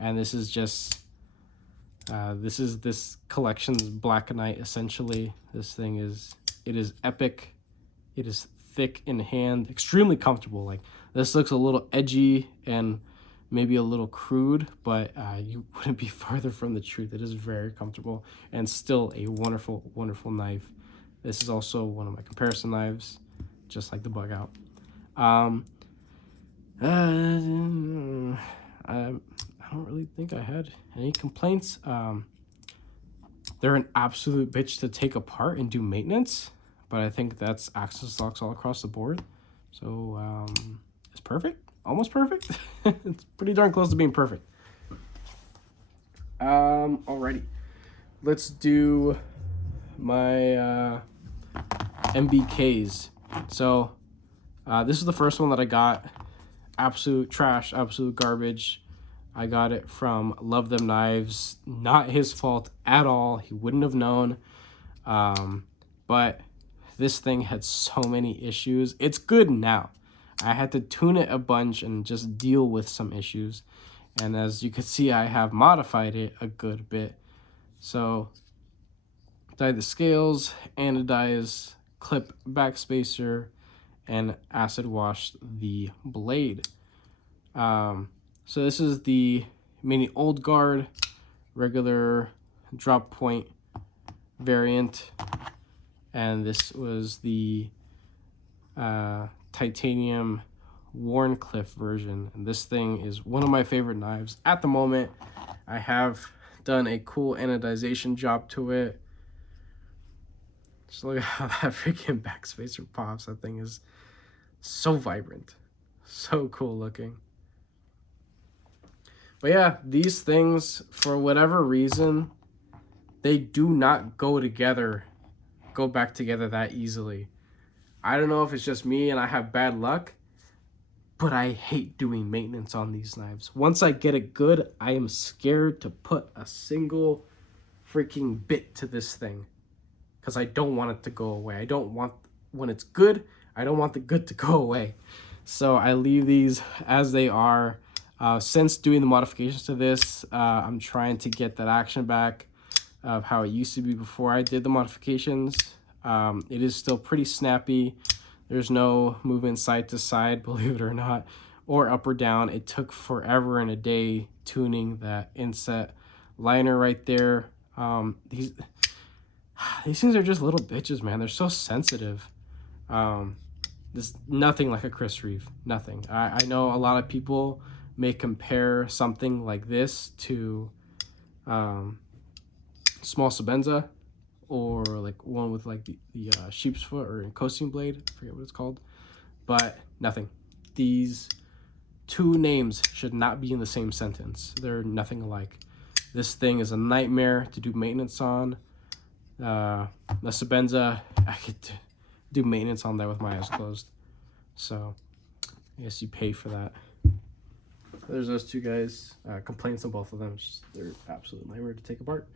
and this is just this is this collection's Black Knight essentially. This thing is epic. It is thick in hand, extremely comfortable. Like, this looks a little edgy and maybe a little crude, but you wouldn't be farther from the truth. It is very comfortable and still a wonderful, wonderful knife. This is also one of my comparison knives, just like the Bug Out. I don't really think I had any complaints. They're an absolute bitch to take apart and do maintenance, but I think that's access locks all across the board. So it's perfect. Almost perfect. It's pretty darn close to being perfect. Alrighty. Let's do my MBKs. So this is the first one that I got. Absolute trash, absolute garbage. I got it from Love Them Knives. Not his fault at all. He wouldn't have known. But this thing had so many issues. It's good now. I had to tune it a bunch and just deal with some issues. And as you can see, I have modified it a good bit. So, dyed the scales, anodized, clip backspacer, and acid washed the blade. So this is the Mini Old Guard regular drop point variant, and this was the titanium Wharncliffe version, and this thing is one of my favorite knives at the moment. I have done a cool anodization job to it. Just look at how that freaking backspacer pops. That thing is so vibrant, so cool looking. But yeah, these things, for whatever reason, they do not go back together that easily. I don't know if it's just me and I have bad luck, but I hate doing maintenance on these knives. Once I get it good, I am scared to put a single freaking bit to this thing, because I don't want it to go away. I don't want, when it's good, I don't want the good to go away. So I leave these as they are. Since doing the modifications to this, I'm trying to get that action back of how it used to be before I did the modifications. It is still pretty snappy. There's no movement side to side, believe it or not, or up or down. It took forever and a day tuning that inset liner right there. These things are just little bitches, man. They're so sensitive. There's nothing like a Chris Reeve. Nothing. I know a lot of people may compare something like this to small Sebenza, or like one with like the sheep's foot or coasting blade. I forget what it's called, but nothing. These two names should not be in the same sentence. They're nothing alike. This thing is a nightmare to do maintenance on. The Sebenza, I could do maintenance on that with my eyes closed. So I guess you pay for that. There's those two guys. Complaints on both of them. They're absolute nightmare to take apart.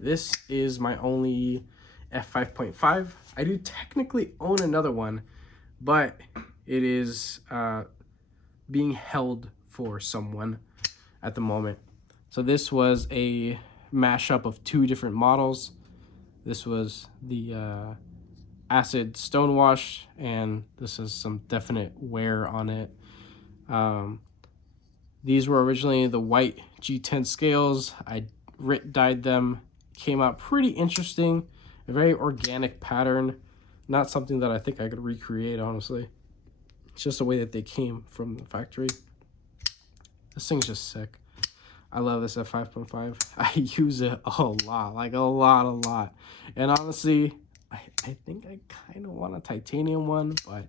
This is my only f5.5. I do technically own another one, but it is being held for someone at the moment. So this was a mashup of two different models. This was the acid stonewash, and this is some definite wear on it. These were originally the white G10 scales. I dyed them. Came out pretty interesting. A very organic pattern. Not something that I think I could recreate, honestly. It's just the way that they came from the factory. This thing's just sick. I love this f5.5. I use it a lot, like a lot. And honestly, I think I kind of want a titanium one, but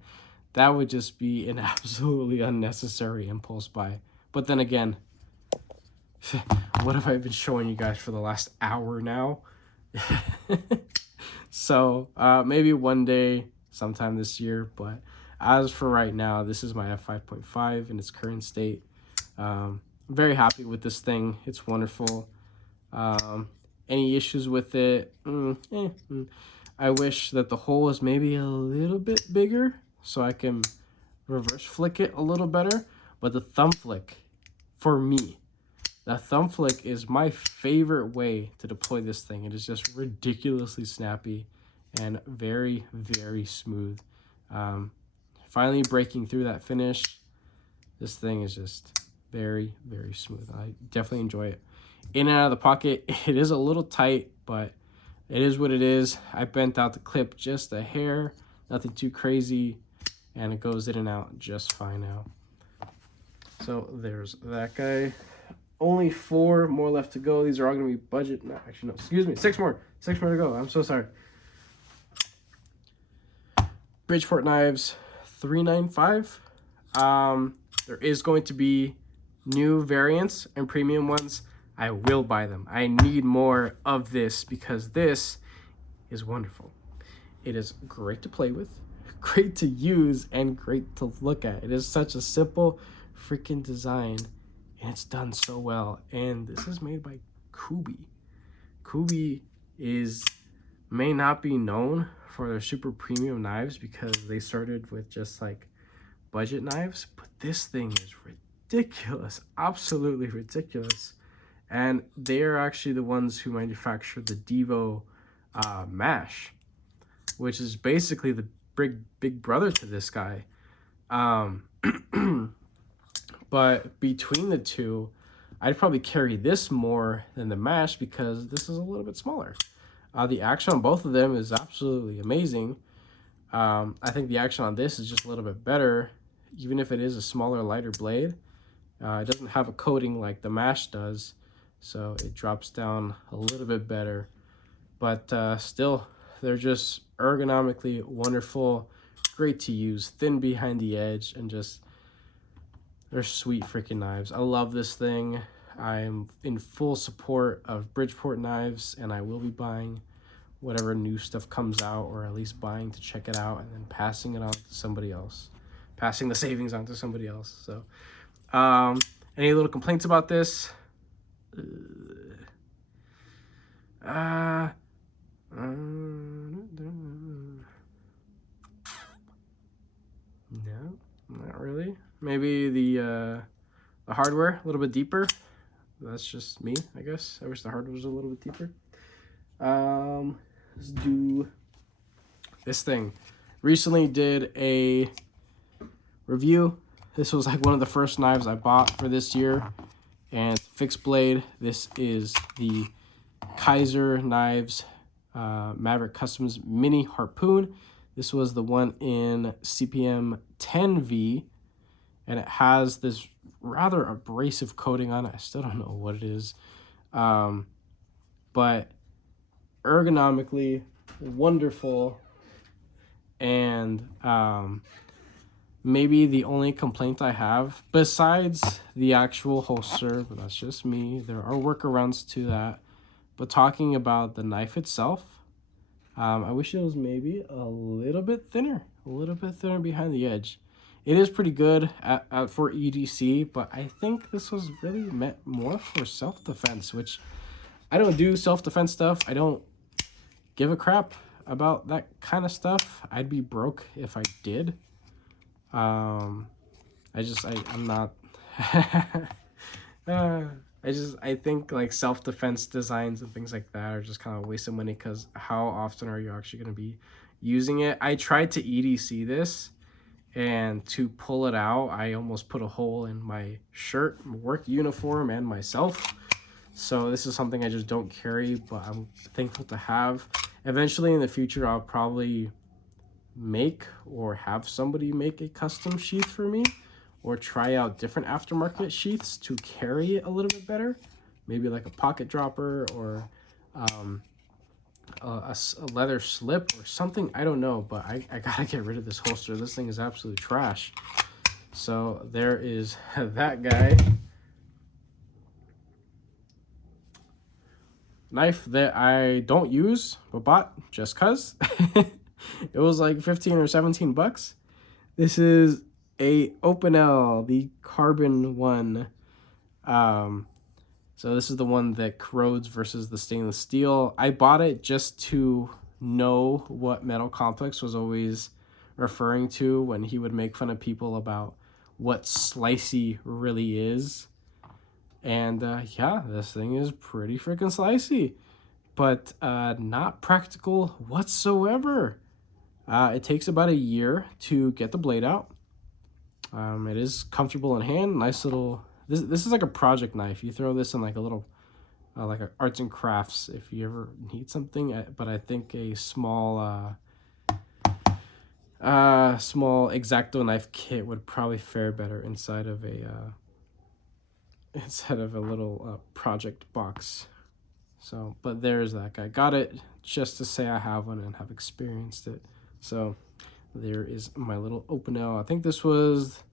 that would just be an absolutely unnecessary impulse buy. But then again, what have I been showing you guys for the last hour now? So maybe one day, sometime this year, but as for right now, this is my f5.5 in its current state. I'm very happy with this thing. It's wonderful. Any issues with it? I wish that the hole was maybe a little bit bigger so I can reverse flick it a little better. But the thumb flick, for me, the thumb flick is my favorite way to deploy this thing. It is just ridiculously snappy and very, very smooth. Finally breaking through that finish. This thing is just very, very smooth. I definitely enjoy it. In and out of the pocket, it is a little tight, but it is what it is. I bent out the clip just a hair, nothing too crazy, and it goes in and out just fine now. So there's that guy. Only 4 more left to go. These are all going to be budget. No, actually, no. Excuse me. 6 more. 6 more to go. I'm so sorry. Bridgeport Knives, $395. There is going to be new variants and premium ones. I will buy them. I need more of this because this is wonderful. It is great to play with, great to use, and great to look at. It is such a simple freaking design, and it's done so well. And this is made by Kubey. Kubey may not be known for their super premium knives because they started with just like budget knives, but this thing is ridiculous, absolutely ridiculous. And they're actually the ones who manufacture the Devo Mash, which is basically the big brother to this guy. But between the two, I'd probably carry this more than the Mash because this is a little bit smaller. The action on both of them is absolutely amazing. I think the action on this is just a little bit better, even if it is a smaller, lighter blade. It doesn't have a coating like the Mash does, so it drops down a little bit better. But still, they're just ergonomically wonderful, great to use, thin behind the edge, and just, they're sweet freaking knives. I love this thing. I'm in full support of Bridgeport Knives, and I will be buying whatever new stuff comes out, or at least buying to check it out and then passing it on to somebody else. Passing the savings on to somebody else. So, any little complaints about this? No, not really. Maybe the hardware a little bit deeper. That's just me, I guess. I wish the hardware was a little bit deeper. Let's do this thing. Recently did a review. This was like one of the first knives I bought for this year, and fixed blade. This is the Kaiser Knives Maverick Customs Mini Harpoon. This was the one in CPM 10V, and it has this rather abrasive coating on it. I still don't know what it is, but ergonomically wonderful, and maybe the only complaint I have, besides the actual holster, but that's just me, there are workarounds to that. But talking about the knife itself, I wish it was maybe a little bit thinner behind the edge. It is pretty good for EDC, but I think this was really meant more for self-defense, which I don't do self-defense stuff. I don't give a crap about that kind of stuff. I'd be broke if I did. I'm not. I think like self-defense designs and things like that are just kind of a waste of money, because how often are you actually going to be using it? I tried to EDC this, and to pull it out, I almost put a hole in my shirt, work uniform, and myself. So this is something I just don't carry, but I'm thankful to have. Eventually in the future, I'll probably make or have somebody make a custom sheath for me, or try out different aftermarket sheaths to carry it a little bit better. Maybe like a pocket dropper, or a leather slip or something. I don't know, but I gotta get rid of this holster. This thing is absolute trash. So there is that guy. Knife that I don't use, but bought just cuz. It was like 15 or 17 bucks. This is a Opinel, the carbon one. So this is the one that corrodes versus the stainless steel. I bought it just to know what Metal Complex was always referring to when he would make fun of people about what slicey really is. And yeah, this thing is pretty freaking slicey, but not practical whatsoever. It takes about a year to get the blade out. It is comfortable in hand. Nice little. This is like a project knife. You throw this in like a little, like a arts and crafts if you ever need something. But I think a small X-Acto knife kit would probably fare better inside of a little project box. So, but there's that guy. Got it just to say I have one and have experienced it. So there is my little Opinel. I think this was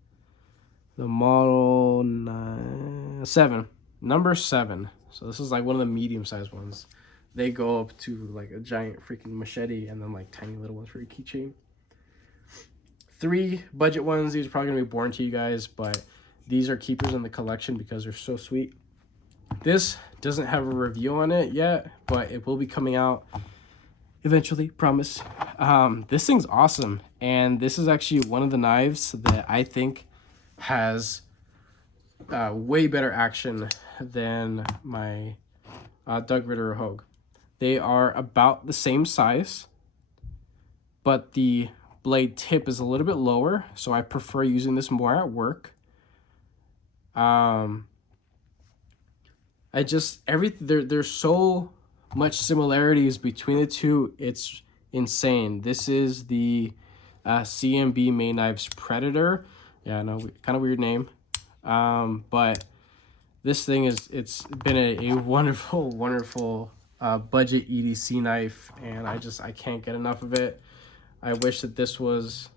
the model number 7. So this is like one of the medium-sized ones. They go up to like a giant freaking machete, and then like tiny little ones for your keychain. 3 budget ones. These are probably gonna be boring to you guys, but these are keepers in the collection because they're so sweet. This doesn't have a review on it yet, but it will be coming out eventually, promise. This thing's awesome, and this is actually one of the knives that I think has way better action than my Doug Ritter Hogue. They are about the same size, but the blade tip is a little bit lower, so I prefer using this more at work. There's so much similarities between the two. It's insane. This is the CMB Main Knives Predator. Yeah, I know, kind of weird name. But this thing it's been a wonderful, wonderful budget EDC knife, and I can't get enough of it. I wish that this was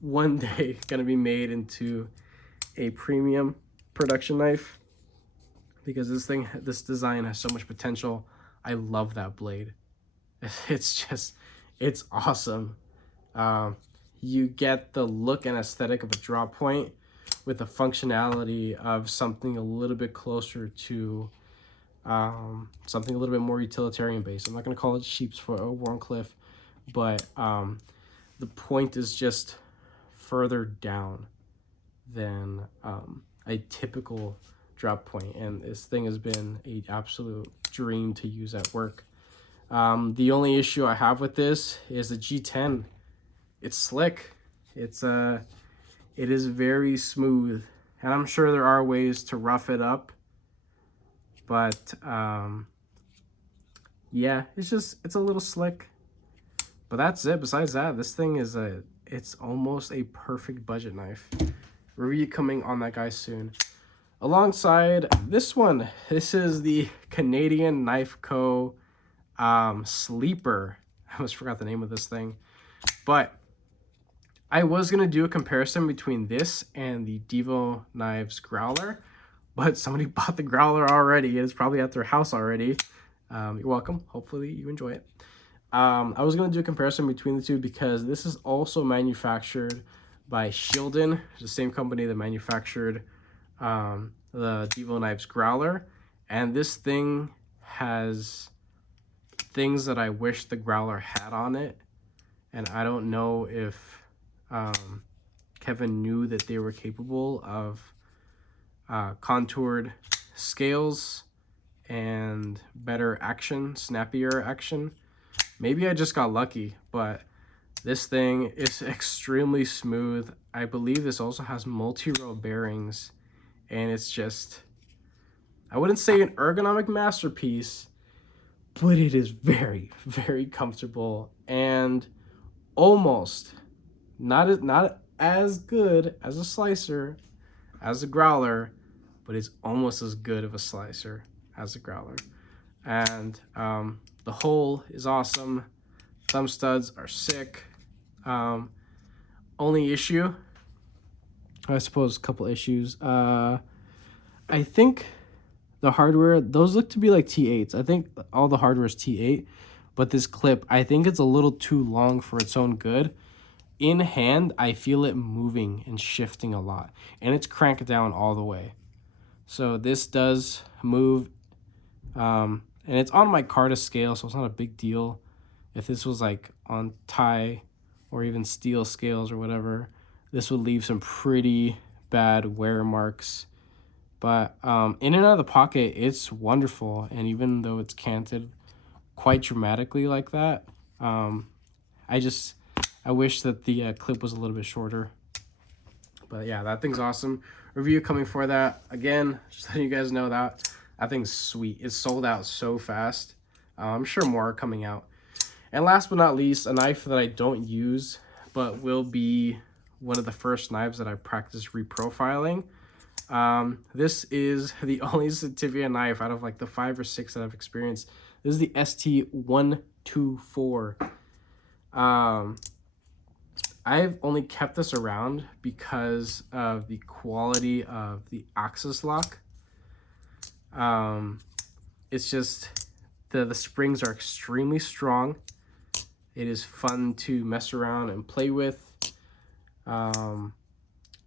one day gonna be made into a premium production knife, because this design has so much potential. I love that blade. It's awesome. You get the look and aesthetic of a drop point with the functionality of something a little bit closer to something a little bit more utilitarian based. I'm not going to call it Sheeps for Wharncliffe, but the point is just further down than a typical drop point, and this thing has been an absolute dream to use at work. The only issue I have with this is the G10. It's slick. It is very smooth, and I'm sure there are ways to rough it up, but yeah, it's a little slick, but that's it. Besides that, this thing is it's almost a perfect budget knife. Review coming on that guy soon. Alongside this one, this is the Canadian Knife Co. Sleeper. I almost forgot the name of this thing, but I was going to do a comparison between this and the Devo Knives Growler, but somebody bought the Growler already. It's probably at their house already. You're welcome. Hopefully you enjoy it. I was going to do a comparison between the two because this is also manufactured by Shieldon, the same company that manufactured the Devo Knives Growler. And this thing has things that I wish the Growler had on it. And I don't know if Kevin knew that they were capable of contoured scales and better action, snappier action. Maybe I just got lucky, but this thing is extremely smooth. I believe this also has multi-row bearings, and it's just, I wouldn't say an ergonomic masterpiece, but it is very, very comfortable and almost not as good as a slicer as a Growler, but it's almost as good of a slicer as a Growler. And the hole is awesome. Thumb studs are sick. Only issue, I suppose, a couple issues. I think the hardware, those look to be like T8s. I think all the hardware is T8, but this clip, I think it's a little too long for its own good. In hand, I feel it moving and shifting a lot, and it's cranked down all the way. So this does move, and it's on my Carta scale, so it's not a big deal. If this was like on Thai or even steel scales or whatever, this would leave some pretty bad wear marks. But in and out of the pocket, it's wonderful. And even though it's canted quite dramatically like that, I wish that the clip was a little bit shorter. But yeah, that thing's awesome. Review coming for that. Again, just letting you guys know that thing's sweet. It's sold out so fast. I'm sure more are coming out. And last but not least, a knife that I don't use, but will be one of the first knives that I practice reprofiling. This is the only Citivia knife out of like the 5 or 6 that I've experienced. This is the ST124. I've only kept this around because of the quality of the axis lock. It's just the springs are extremely strong. It is fun to mess around and play with. And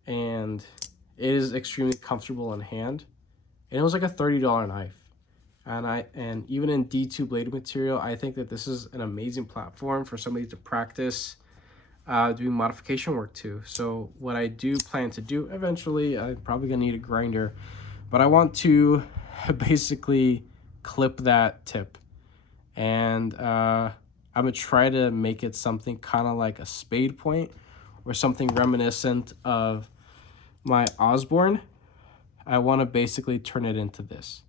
it is extremely comfortable in hand. And it was like a $30 knife. And even in D2 bladed material, I think that this is an amazing platform for somebody to practice doing modification work too. So what I do plan to do eventually, I'm probably gonna need a grinder, but I want to basically clip that tip. And I'm gonna try to make it something kind of like a spade point or something reminiscent of my Osborne. I want to basically turn it into this,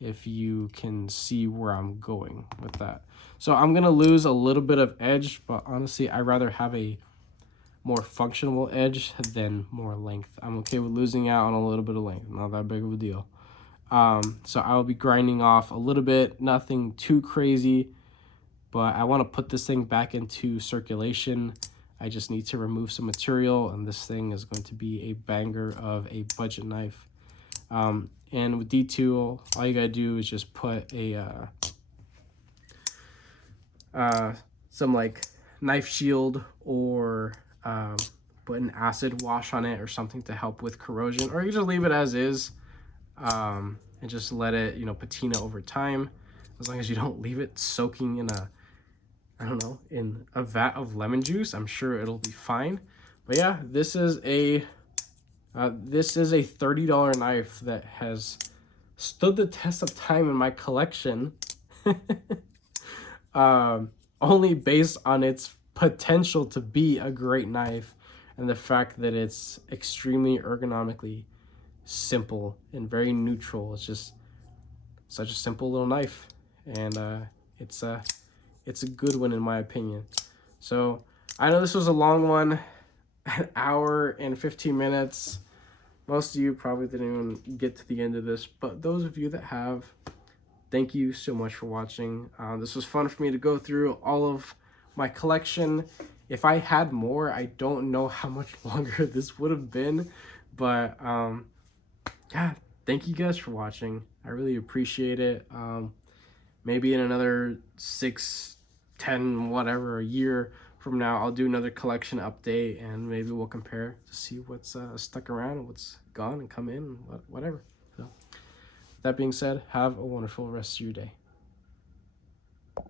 if you can see where I'm going with that. So I'm gonna lose a little bit of edge, but honestly, I'd rather have a more functional edge than more length. I'm okay with losing out on a little bit of length, not that big of a deal. So I'll be grinding off a little bit, nothing too crazy, but I want to put this thing back into circulation. I just need to remove some material, and this thing is going to be a banger of a budget knife. And with D2, all you gotta do is just put a some like knife shield, or put an acid wash on it or something to help with corrosion, or you just leave it as is, and just let it, you know, patina over time, as long as you don't leave it soaking in a, I don't know, in a vat of lemon juice. I'm sure it'll be fine. But yeah, this is a $30 knife that has stood the test of time in my collection, only based on its potential to be a great knife and the fact that it's extremely ergonomically simple and very neutral. It's just such a simple little knife, and it's a good one in my opinion. So I know this was a long one, an hour and 15 minutes. Most of you probably didn't even get to the end of this, but those of you that have, thank you so much for watching. This was fun for me to go through all of my collection If I had more, I don't know how much longer this would have been, but yeah, thank you guys for watching. I really appreciate it. Maybe in another 6, 10, whatever, a year from now, I'll do another collection update, and maybe we'll compare to see what's stuck around and what's gone and come in and whatever. So that being said, have a wonderful rest of your day.